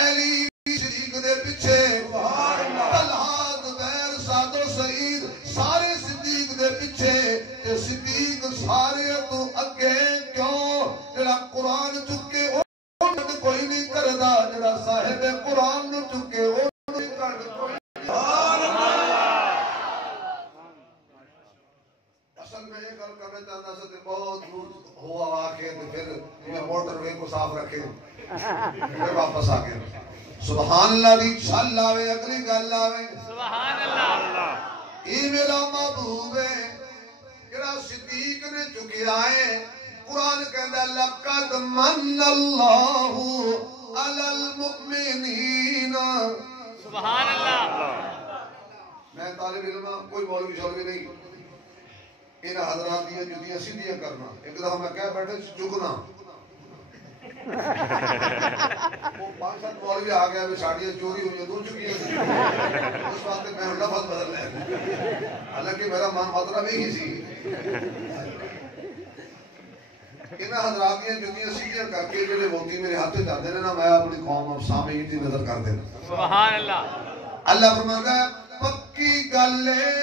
علی بھی صدیق دے پیچھے طلحہ زبیر سعد و سعید سارے صدیق دے پیچھے تے صدیق سارے تو اگے کیوں جڑا قرآن چکے کوئی نہیں کردا جڑا صاحب قرآن نو چکے او نہیں کردا کوئی اصل میں یہ گل کرنا چاہتا سے تے بہت دور ہوا واقعے تے پھر یہ موٹر وے کو صاف رکھے پھر واپس آ گئے سبحان اللہ دی چھل آوے اگلی گل آوے سبحان اللہ یہ میرا محبوب ہے جڑا صدیق نے چکیا ہے قرآن کہتا ہے لَقَدْ مَنَّ اللَّهُ عَلَى الْمُؤْمِنِينَ سبحان اللہ میں طالب علم کوئی مولوی شولوی نہیں ان حضرات دیا جدیاں سیدھیاں کرنا ایک دفعہ میں کہہ بیٹھے چکنا وہ 5-7 مولوی آ گیا میں ساڑیاں چوری ہوئی دو چکی ہیں اس وقت میں لفظ بدل لیا حالانکہ میرا مان مطلب ہی سی انہاں حضرات دیا جدیاں سیدھیاں کر کے جڑے موتی میرے ہاتھ جاتے ہیں نا میں اپنی قوم اب سامعین دی نظر کر دینا سبحان اللہ اللہ فرماتا ہے پکی گل ہے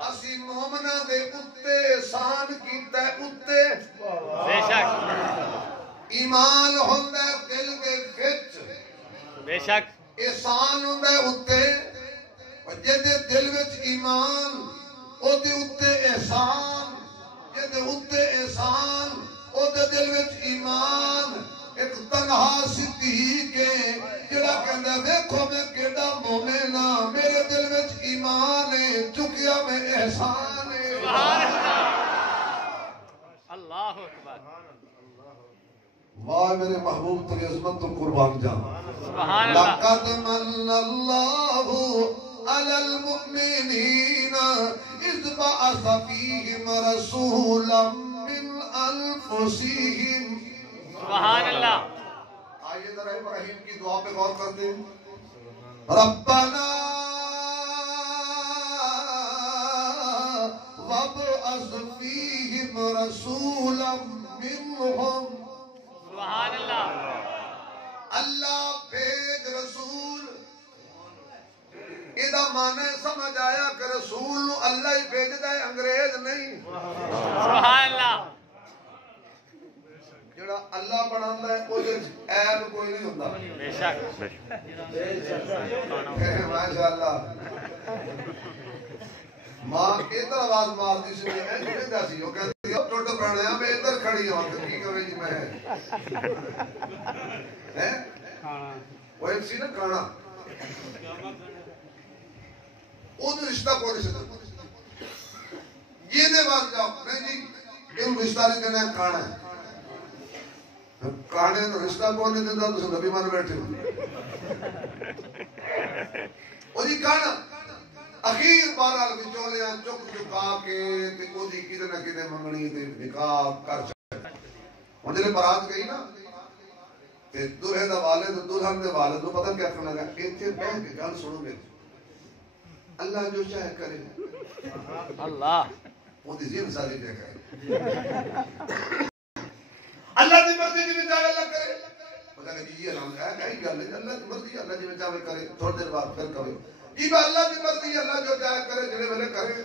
اسی مومنہ دے اتے احسان کیتا ہے اتے بے شک ایمان ہوندہ ہے دل دے وچ بے شک احسان ہوندہ ہے اتے جدے دل وچ ایمان او دے اتے احسان جدے اتے احسان او دے دل وچ ایمان ایک تنہا صدیق ہے جڑا کہندا ویکھو میں کیڑا مومن ہاں میرے دل وچ ایمان ہے چکیا میں احسان ہے سبحان اللہ اللہ اکبر واہ میرے محبوب تیری عظمت تو قربان جاؤں سبحان اللہ لقد من اللہ علی المؤمنین اذ بعث فیہم رسولا من انفسہم سبحان اللہ آئیے ذرا ابراہیم کی دعا پہ غور کرتے ہیں ربنا وابعث فیہم رسولا منہم سبحان اللہ اللہ بھیج رسول یہ معنی سمجھ آیا کہ رسول اللہ ہی بھیجدا ہے انگریز نہیں سبحان اللہ جڑا اللہ بناتا ہے وہ عیب کوئی نہیں ہوتا بے شک ماشاءاللہ ماں ادھر آواز مارتی سی میں کہندا سی وہ کہندی او ٹوٹ پرانے میں ادھر کھڑی ہوں تے کی کرے جی میں ہیں کھانا وہ ایک سی نا کھانا وہ رشتہ کو نہیں سکتا یہ دے بعد جاؤ نہیں جی یہ رشتہ نہیں دینا ہے کھانا ہے کہانے رشتہ کون نہیں دیتا تو نبی مان بیٹھے وہ جی کہانا اخیر بارال بچولیاں چک چکا کے تے کو دی کدے نہ کدے منگنی تے نکاح کر چکے ہن جے برات گئی نا تے دلہے دا والد دلہن دے والد نو پتہ کیا کرنا لگا ایتھے بیٹھ کے گل سنو گے اللہ جو چاہے کرے اللہ وہ ذہن سازی پہ کرے اللہ کی مرضی جی چاہے اللہ کرے پتہ کہ یہ اعلان ہے کہ گل ہے اللہ کی مرضی اللہ جی چاہے کرے تھوڑی دیر بعد پھر کرے یہ اللہ کی مرضی اللہ جو چاہے کرے جڑے ویلے کرے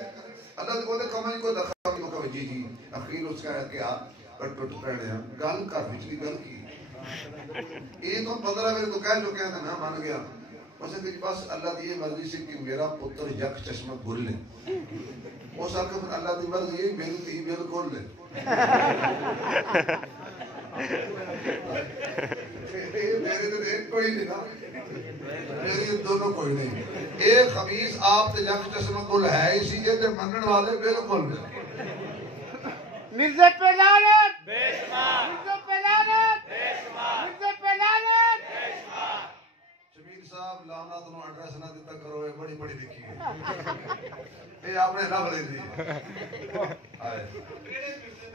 اللہ کو دے کم کو دخل نہیں کو جی جی اخیر اس کا ہے کہ آپ کٹ پڑے ہیں گل کا پچھلی گل کی یہ تو 15 میرے تو کہہ چکے ہیں میں مان گیا ویسے کہ بس اللہ کی یہ مرضی سے کہ میرا پتر یک چشمہ کھل لے وہ سب کہ اللہ کی مرضی ہے میری تھی بالکل لے میرے تو ایک کوئی نہیں نا میری دونوں کوئی نہیں ایک خبیث آپ تے یک چشمہ کھل ہے اسی کے منن والے بالکل مرزا پہ لعنت بے شمار مرزا پہ لعنت بے شمار مرزا پہ لعنت بے شمار شمیر صاحب لعنت نو ایڈریس نہ دیتا کرو یہ بڑی بڑی لکھی ہے یہ آپ نے رب لے دی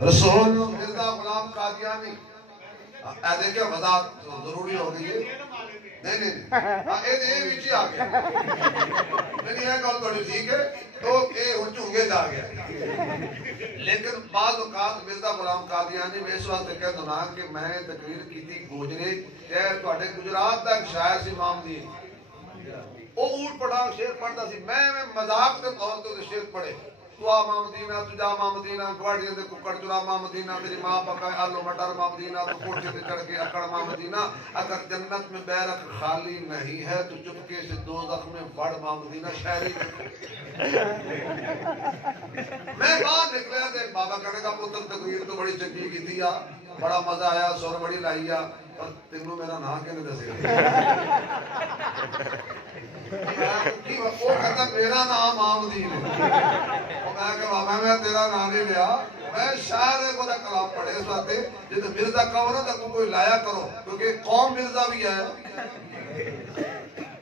رسول مرزا غلام قادیانی اے دیکھیں وضاحت ضروری ہو گئی ہے نہیں نہیں یہ وچ آ گیا نہیں ہے گل تھوڑی ٹھیک ہے تو یہ ہن چونگے جا گیا لیکن بعض اوقات مرزا غلام قادیانی میں اس واسطے کہہ دوں کہ میں تقریر کیتی گوجرے شہر تواڈے گجرات دا ایک شاعر سی امام دی او اونٹ پڑھا شعر پڑھدا سی میں مذاق دے طور تے شعر پڑھے تو ماں مدینہ تجا ماں مدینہ گواڑیاں دے ککڑ چرا ماں مدینہ میری ماں پکائے آلو مٹر ماں مدینہ تو کوٹھے پہ چڑھ کے اکڑ ماں مدینہ اگر جنت میں بیرق خالی نہیں ہے تو چپکے سے دوزخ میں بڑ ماں مدینہ شاعری میں باہر نکلیا تے بابا کہنے کا پتر تقریر تو بڑی چنگی کی تھی بڑا مزہ آیا سور بڑی لائی پر تینوں میرا نام کیوں نہیں دسے وہ کہتا میرا نام آمدین ہے میں کہ بابا میں تیرا نام نہیں لیا میں شاعر کو دا کلام پڑھے اس وقت جب مرزا کہو نا تو کوئی لایا کرو کیونکہ قوم مرزا بھی ہے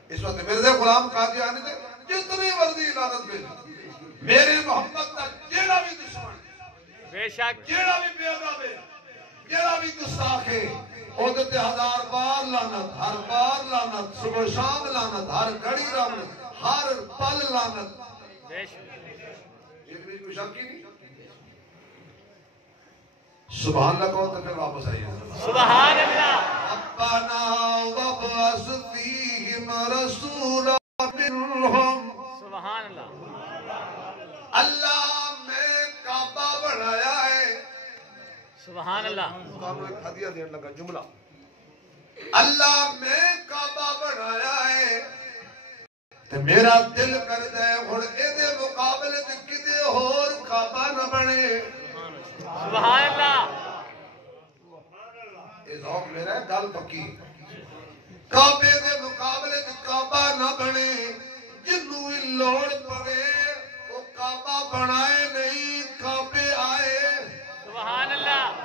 اس وقت مرزا غلام قادیانی تھے جتنی مرضی عبادت بھیج میرے محمد کا جیڑا بھی دشمن بے شک جیڑا بھی بے ادب ہے جیڑا بھی گستاخ ہے تے 1000 بار لعنت ہر بار لعنت صبح شام لعنت ہر گھڑی لعنت ہر پل لعنت بے شک ایک بھی کوئی شک ہی نہیں سبحان اللہ کہو تو پھر واپس آئیے سبحان اللہ ربنا وابعث فیہم رسولا منہم سبحان اللہ اللہ میں کعبہ بنایا ہے سبحان اللہ کانو ایک ہدیہ دین لگا جملہ اللہ میں کعبہ بنایا ہے تے میرا دل کردا ہے ہن اے دے مقابلے تے کدے ہور کعبہ نہ بنے سبحان اللہ اے ذوق میرا ہے گل پکی کعبے دے مقابلے تے کعبہ نہ بنے جنوں ہی لوڑ پوے او کعبہ بنائے نہیں کعبے آئے سبحان اللہ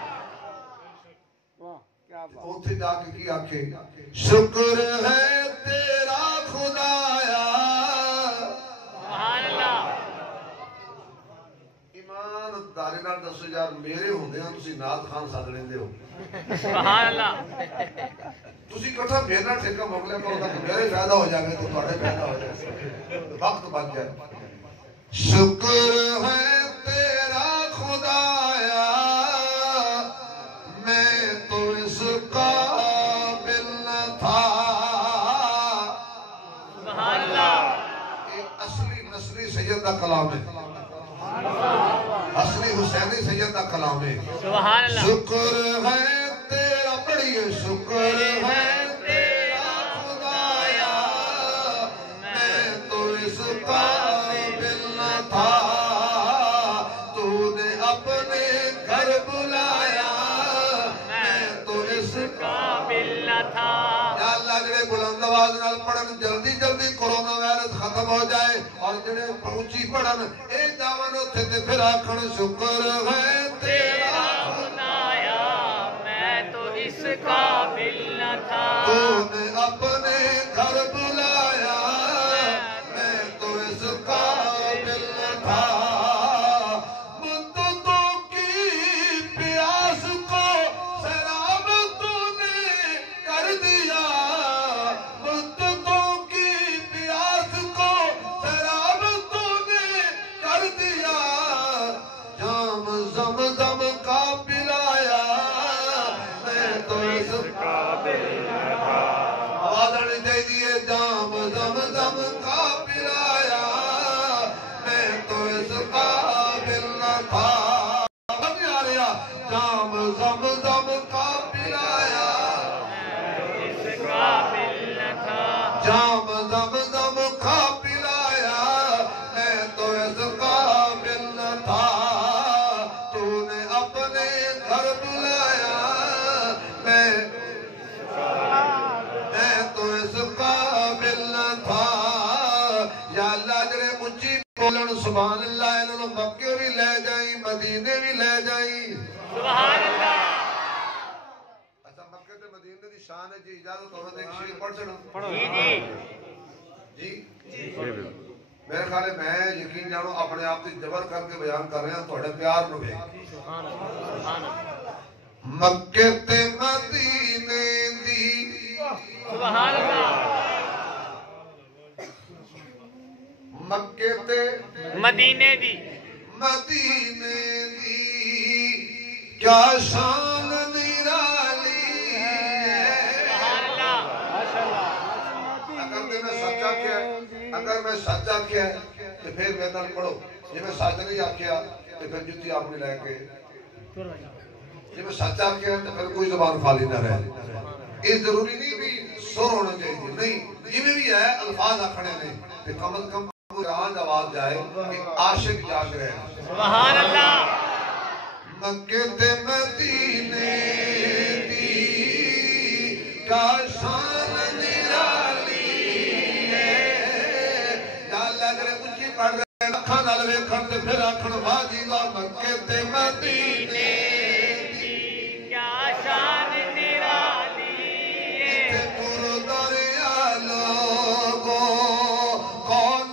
اوتھے جا کے کی آکھے شکر ہے تیرا خدایا سبحان اللہ ایمان دارے نال دسو یار میرے ہوندے ہاں تسی نعت خان سد لیندے ہو سبحان اللہ تسی کٹھا میرے نال ٹھیکا موکلیا کرو تاکہ میرے فائدہ ہو جائے تو تواڈے فائدہ ہو جائے وقت بچ جائے شکر ہے تیرا خدایا میں تو اس قابل نہ تھا سبحان اللہ یہ اصلی نسلی سید کا کلام ہے اصلی حسینی سید کا کلام ہے سبحان اللہ شکر ہے تیرا بڑی شکر ہے تیرا خدایا میں تو اس قابل نہ تھا تو نے اپنے گھر بلایا میں تو اس قابل نہ تھا یا اللہ جڑے بلند آواز نال پڑھن جلدی جلدی کورونا وائرس ختم ہو جائے اور جڑے اونچی پڑھن اے جاون اوتھے تے پھر آکھن شکر ہے تیرا خدایا میں تو اس قابل نہ تھا تو نے اپنے گھر بلایا میں تو اس قابل نہ تھا مدتوں کی پیاس کو سیراب تو نے کر دیا مدتوں کی پیاس کو سیراب زمزم کا پلایا میں تو اس قابل نہ تھا آواز آنی چاہیے جام زمزم کا پلایا میں تو اس قابل نہ تھا جام زمزم کا پلایا جام زمزم کا پلایا میں تو اس قابل نہ تھا تو نے اپنے گھر بلایا میں تو اس قابل نہ تھا یا اللہ جڑے اچھی بولن سبحان اللہ انہوں مکے بھی لے جائیں مدینے بھی لے جائیں سبحان اللہ اچھا مکے تے مدینے دی شان ہے جی اجازت ہوے تے ایک شعر پڑھ چھڑو جی میرے خیال ہے میں یقین جانو اپنے آپ تے جبر کر کے بیان کر رہے ہیں تہاڈے پیار نو ویکھ سبحان اللہ مکے تے مدینے دی سبحان اللہ مکے تے مدینے دی کیا شان نرالی اگر میں سچا کیا تو پھر میرے نال پڑھو جی میں سچ نہیں آکھیا تو پھر جتی اپنی لے کے جی میں سچ آکھیا تو پھر کوئی زبان خالی نہ رہے یہ ضروری نہیں بھی سر ہونا چاہیے نہیں جی میں بھی ہے الفاظ آکھنے نے کہ کم از کم قرآن آواز جائے کہ عاشق جاگ رہے ہیں سبحان اللہ مکے تے مدینے دی کا شان نرالی ہے یا اللہ اگر اچھی پڑھ رہے ہیں اکھاں نال ویکھن تے پھر آکھن واہ جی واہ مکے تے مدینے دی کیا شان نرالی ہے تے پور دریا لوگو کون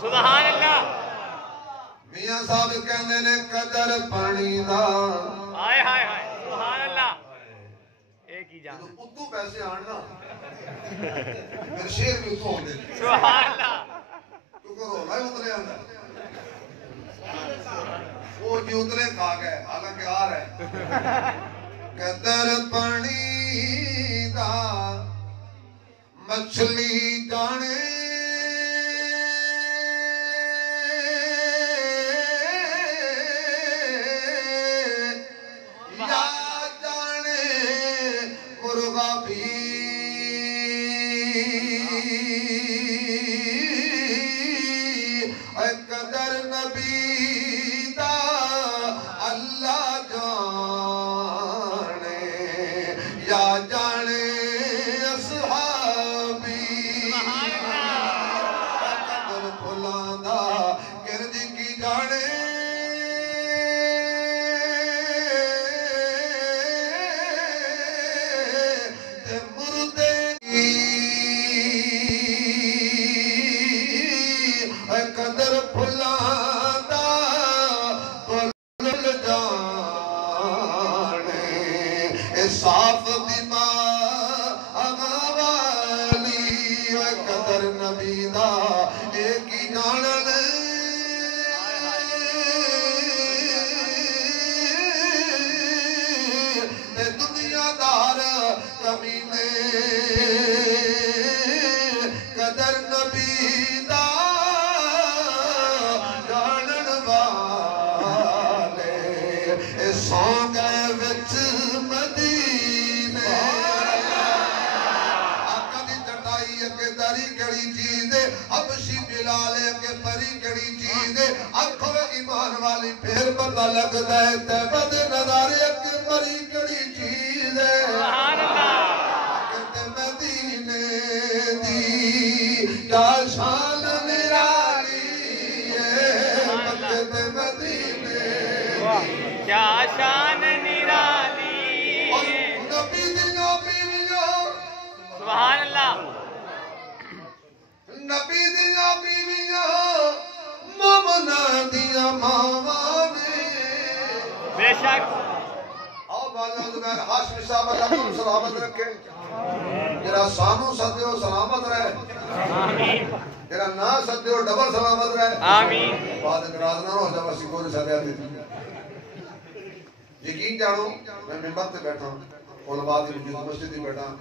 سبحان اللہ میاں صاحب کہندے نے قدر پانی دا ہائے ہائے ہائے سبحان اللہ ایک ہی جان اردو پیسے آنا میرے شعر بھی اتو ہوندے سبحان اللہ کیونکہ رولا ہی اترے آندا وہ جی اترے کھا گئے حالانکہ آ رہے قدر پانی دا مچھلی جانے صاف دماغ والی قدر نبی دا ایک ہی جانن دنیا دار کمینے قدر نبی پری کڑی چیز ہے حبشی بلال کے پری کڑی چیز ہے آنکھوں ایمان والی پھر پتہ لگتا ہے طیبہ دے نظارے کے پری کڑی چیز ہے سبحان اللہ کہتے مدینے دی کیا شان نرالی ہے کہتے مدینے دی کیا شان نرالی سبحان اللہ نبی دیا بیویاں مومنا دیا ماما نے بے شک آؤ بالا زبیر حاشمی صاحب اللہ سلامت رکھے جرا سانو سدے ہو سلامت رہے آمین جرا نا سدے ہو ڈبل سلامت رہے آمین بعد اقراض نہ ہو جب اسی کوئی سدے آتے تھی یقین جانو میں ممبر تے بیٹھا ہوں علماء دی وجود مسجد دی بیٹھا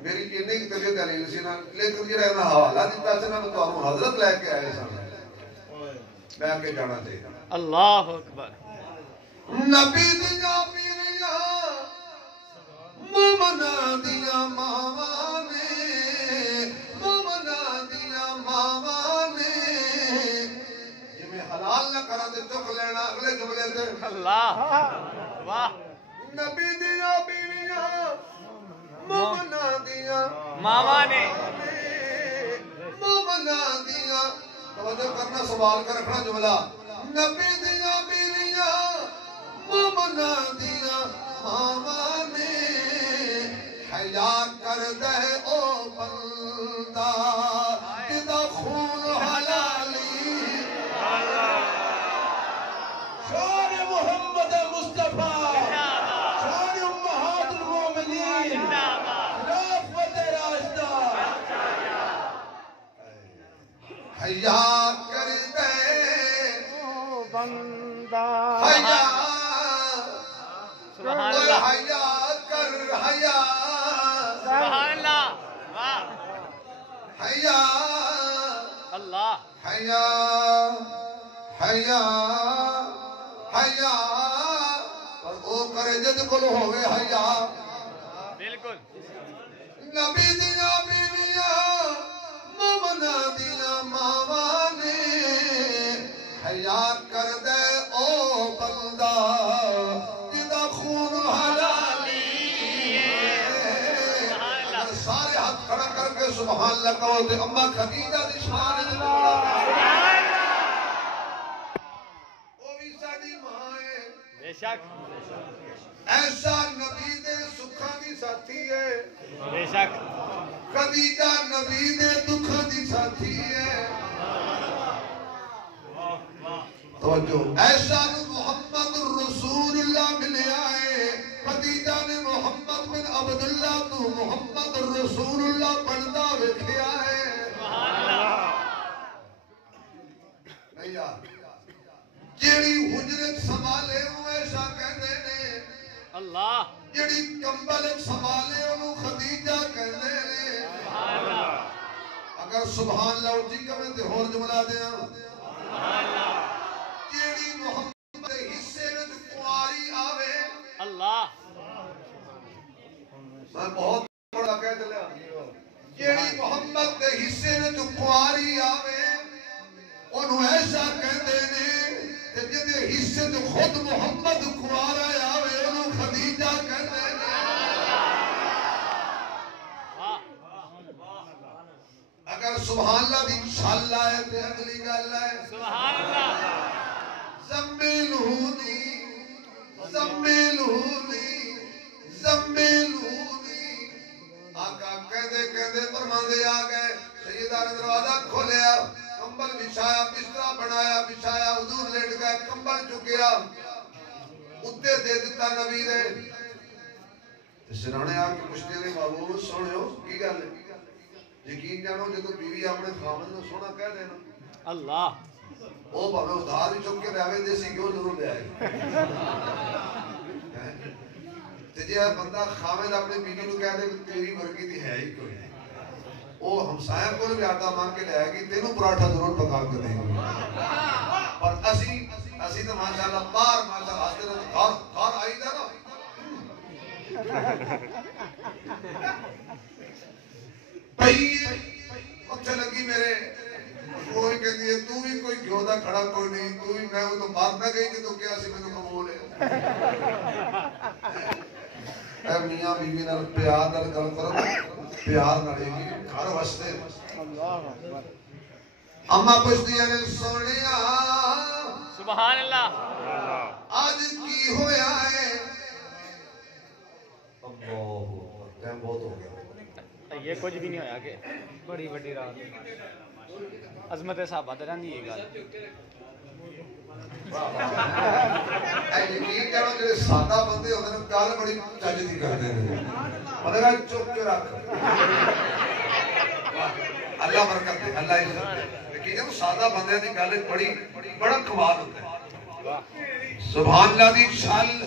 میری انہیں کی طبیعت نہیں سی نا لیکن یہ رہنا حوالہ دیتا سے نا تو ہم حضرت لے کے آئے سن میں آ کے جانا چاہیے اللہ اکبر نبی دیا بیویاں مومنا دیا ماما نے مومنا دیا ماما نے جی میں حلال نہ کرا دے چک لینا اگلے جملے سے اللہ واہ نبی دیا بیویاں مومنا دیا ماما نے مومنا دیا توجہ کرنا سوال کر رکھنا جملہ نبی دیا بیویاں مومنا دیا ماما نے حیا کر دے او بندہ جدا خون حلالی شان محمد مصطفیٰ شان امہات المومنین خلافت راشدہ حیا کر دے او بندہ حیا سبحان اللہ حیا کر حیا سبحان اللہ واہ حیا اللہ حیا حیا حیا اور او کرے جد کول ہوے حیا بالکل نبی دیا بیویاں مومنا دیا ماما نے حیا کر دے او بندہ جدا خون حلالی اگر سارے ہاتھ کھڑا کر کے سبحان اللہ کہو تے اماں خدیجہ دی شان وہ بھی ساڈی ماں ہے بے شک ایسا نبی دے سکھاں دی ساتھی ہے بے شک خدیجہ نبی دے دکھاں دی ساتھی ہے توجہ ایسا محمد رسول اللہ ملیا ہے خدیجہ نے محمد بن عبداللہ تو محمد رسول اللہ بندا ویکھیا ہے نہیں یار جیڑی حجرت سنبھالے وہ ایسا کہندے نے اللہ جیڑی کمبل سنبھالے انہوں خدیجہ کہندے نے اگر سبحان اللہ اٹھی کمیں تے ہور جملہ دیا جیڑی محمد دے حصے میں کنواری آوے اللہ میں بہت بڑا کہہ دلیا جیڑی محمد دے حصے میں کنواری آوے انہوں ایسا کہندے نے کہ جدے حصے تو خود محمد کنوارا آوے انہوں خدیجہ کہندے نے اگر سبحان اللہ دی انشاءاللہ ہے تے اگلی گل ہے سبحان اللہ زملونی زملونی زملونی آقا کہدے فرماندے آ گئے سیدہ نے دروازہ کھولیا کمبل بچھایا بستر بنایا بچھایا حضور لیٹ گئے کمبل چکیا اتنے دے دیتا نبی دے سرانے آ کے پوچھتے نے بابو سنو کی گل ہے یقین جانو جدو بیوی اپنے خامد نے سونا کہہ دینا اللہ وہ بھاوے ادھار ہی چک کے لے آوے دیسی گھیو ضرور لے آئے تے جے بندہ خامد اپنے بیوی نو کہہ دے کہ تیری ورگی دی ہے ہی کوئی نہیں وہ ہمسایہ کو بھی آٹا مانگ کے لے آئے گی تینوں پراٹھا ضرور پکا کے دیں گے پر اسی تو ماشاءاللہ باہر ماشاءاللہ ہاستے نے خار آئی دا نا اتنے لگی میرے کوئی کہتی ہے تو بھی کوئی گھیو دا کھڑا کوئی نہیں تو بھی میں تو مار نہ گئی کہ تو کیا سی میں تو قبول ہے اے میاں بیوی نال پیار نال گل کرو پیار نال ہی گھر واسطے اما پوچھتی ہے سونیا سبحان اللہ آج کی ہویا ہے اللہ ٹائم بہت ہو گیا یہ کچھ بھی نہیں ہویا کہ بڑی بڑی رات عظمت صاحب آدھر نہیں یہ گل یقین کرو جو سادہ بندے ہوتے ہیں گل بڑی چج دی کرتے ہیں مطلب چپ کے رکھ اللہ برکت دے اللہ عزت دے لیکن جب سادہ بندے دی گل بڑی بڑا کمال ہوتا ہے سبحان اللہ دی چھل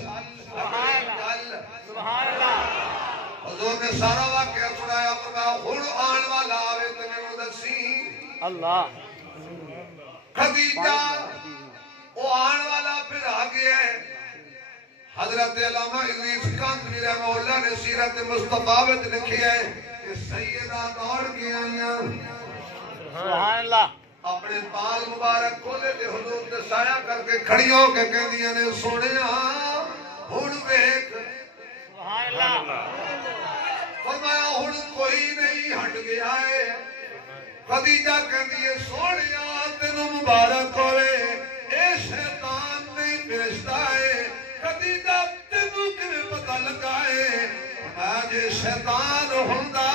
سبحان اللہ حضور نے سارا واقعہ سنایا فرمایا ہن آن والا آوے تے مینوں دسی اللہ خدیجہ وہ آن والا پھر آ گیا ہے حضرت علامہ ادریس کاندھوی رحمہ اللہ نے سیرت مصطفیٰ وچ لکھیا ہے کہ سیدہ دوڑ کے آئیاں سبحان اللہ اپنے بال مبارک کھولے تے حضور تے سایہ کر کے کھڑی ہو کے کہندیاں نے سونیا ہن ویکھ سبحان اللہ فرمایا ہن کوئی نہیں ہٹ گیا ہے خدیجہ کہندی ہے سونیا تینوں مبارک ہوئے اے شیطان نہیں فرشتہ ہے خدیجہ تینوں کیویں پتہ لگا ہے آج شیطان ہوندا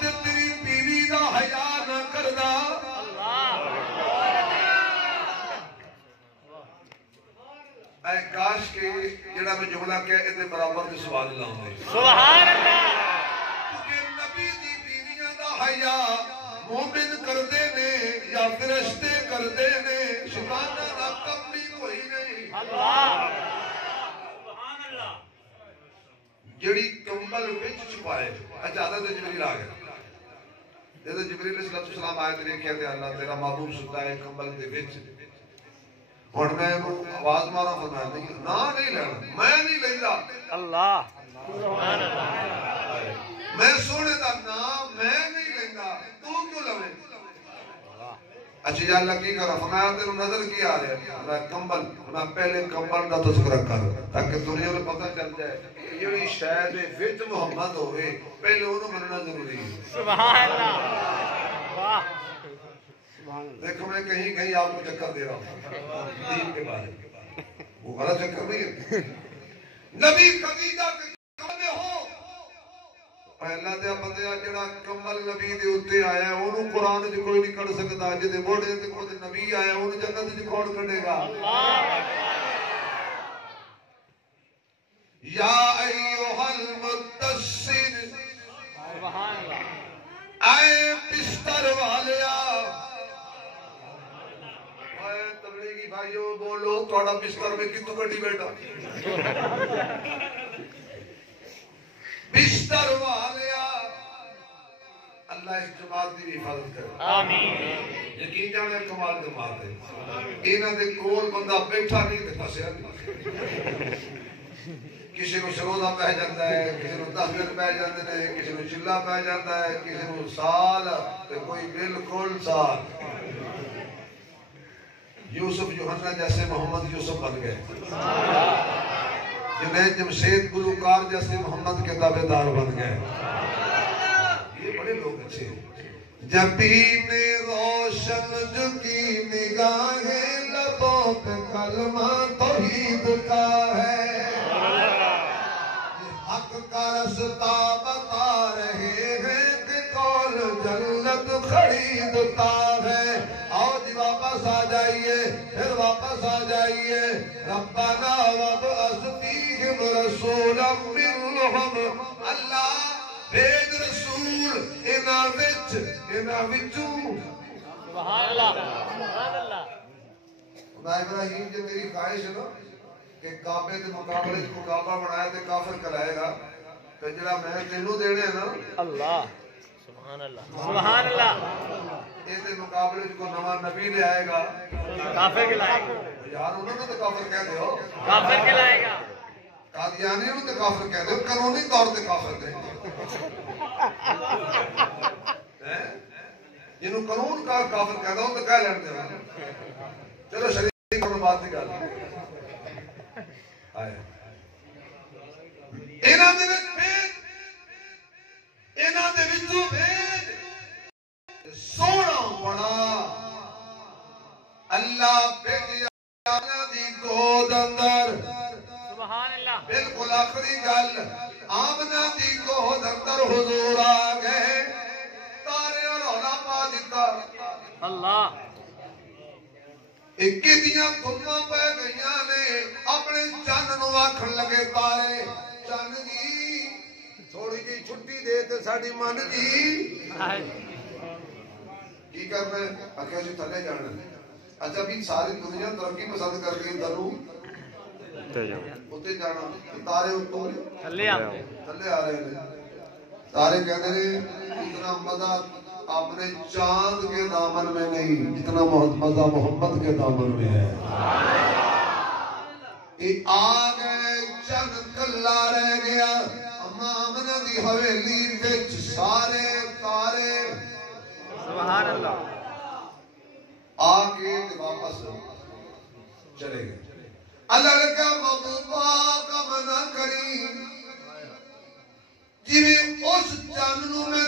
تے تیری بیوی دا حیا نہ کردا اے کاش کے جڑا میں جملہ کہہ ادھے برابر دے سوال لاؤں گے سبحان اللہ کیونکہ نبی دی بیویاں دا حیا مومن کردے نے یا فرشتے کردے نے شیطاناں دا کم بھی کوئی نہیں اللہ سبحان اللہ جڑی کمبل وچ چھپائے اجازت جبریل آ گیا جب جبریل علیہ السلام آئے تے کہتے ہیں اللہ تیرا محبوب ستا ہے کمبل دے وچ اور میں آواز مارا فرمایا نہیں نہ نہیں لینا میں نہیں لیندا اللہ سبحان اللہ میں سونے دا نام میں نہیں لیندا تو کیوں لوے اچھا یا اللہ کی کرا فرمایا تیرے نظر کی آ رہا ہے میں کمبل میں پہلے کمبل دا تذکرہ کر تاکہ دنیا کو پتہ چل جائے یہ شاید وچ محمد ہوئے پہلے انہوں مننا ضروری ہے سبحان اللہ واہ دیکھو میں کہیں کہیں آپ کو چکر دے رہا ہوں دین کے بارے وہ بڑا چکر نہیں ہے نبی خدیجہ کے کمبل ہو پہلا دیا بندیا جڑا کمبل نبی دے اوتے آیا ہے اونوں قرآن وچ کوئی نہیں کڈ سکدا جے موڑے تے کوئی نبی آیا اونوں جنت وچ کون کڈے گا یا ایھا المدثر سبحان اللہ اے بستر والیا اے تبلیغی بھائیو بولو تھوڑا بستر میں کتوں کڈی بیٹھا بستر والیا اللہ اس جماعت دی حفاظت کرے آمین یقین جانے کمال جماعت ہے انہاں دے کول بندہ بیٹھا نہیں تے پھسیا نہیں کسی کو سروزہ پہ جاتا ہے کسی کو 10 دن پہ جاتے ہیں کسی کو چلا پہ جاتا ہے کسی کو سال تے کوئی بالکل سال یوسف یوحنا جیسے محمد یوسف بن گئے جنید جمشید گلوکار جیسے محمد کے تابعدار بن گئے یہ بڑے لوگ اچھے جبین روشن جو کی نگاہیں لبوں پہ کلمہ توحید کا ہے حق کا رستہ بتا رہے ہیں کہ کون جنت خریدتا ہے آؤ جی واپس آ جائیے پھر واپس آ جائیے ربنا وابعث فیہم رسولا منہم اللہ بھیج رسول انہاں وچوں سبحان اللہ سبحان اللہ خدا ابراہیم جو تیری خواہش ہے نا کہ کعبے کے مقابلے کو کعبہ بنایا تے کافر کرائے گا تو جڑا میں تینوں دینے ہیں نا اللہ سبحان اللہ سبحان اللہ اس مقابلے کو نواں نبی لے آئے گا کافر کہلائے گا یار انہوں نے تو کافر کہہ دے ہو کافر کہلائے گا قادیانیوں نے تو کافر کہہ دے ہو قانونی طور پہ کافر دے جنہوں قانون کا کافر کہتا ہوں تو کہہ لین دے چلو شریف کرنے بات نہیں کرتے آئے اینا دے وچوں بھیج سونا بنا اللہ بھیجیا دی گود اندر سبحان اللہ بالکل آخری گل آمنہ دی گود اندر حضور آ گئے تارے اور رولا پا دیتا اللہ اکی دیاں دھماں پہ گئیاں نے اپنے چند نو آکھن لگے تارے چند جی تھوڑی جی چھٹی دے تے ساڑی من جی کی کرنا ہے اکھے سے تھلے جانا ہے اچھا بھی ساری دنیا ترقی پسند کر کے درو اتے جانا تارے اتوں تھلے آ رہے ہیں تارے کہتے ہیں اتنا مزہ اپنے چاند کے دامن میں نہیں جتنا مزہ محمد کے دامن میں ہے یہ آگئے چند کلا رہ گیا اما آمنہ دی حویلی وچ سارے تارے سبحان اللہ آگے واپس چلے گئے اللہ کا محبوبہ کا منع کریں جنہیں اس جاننوں میں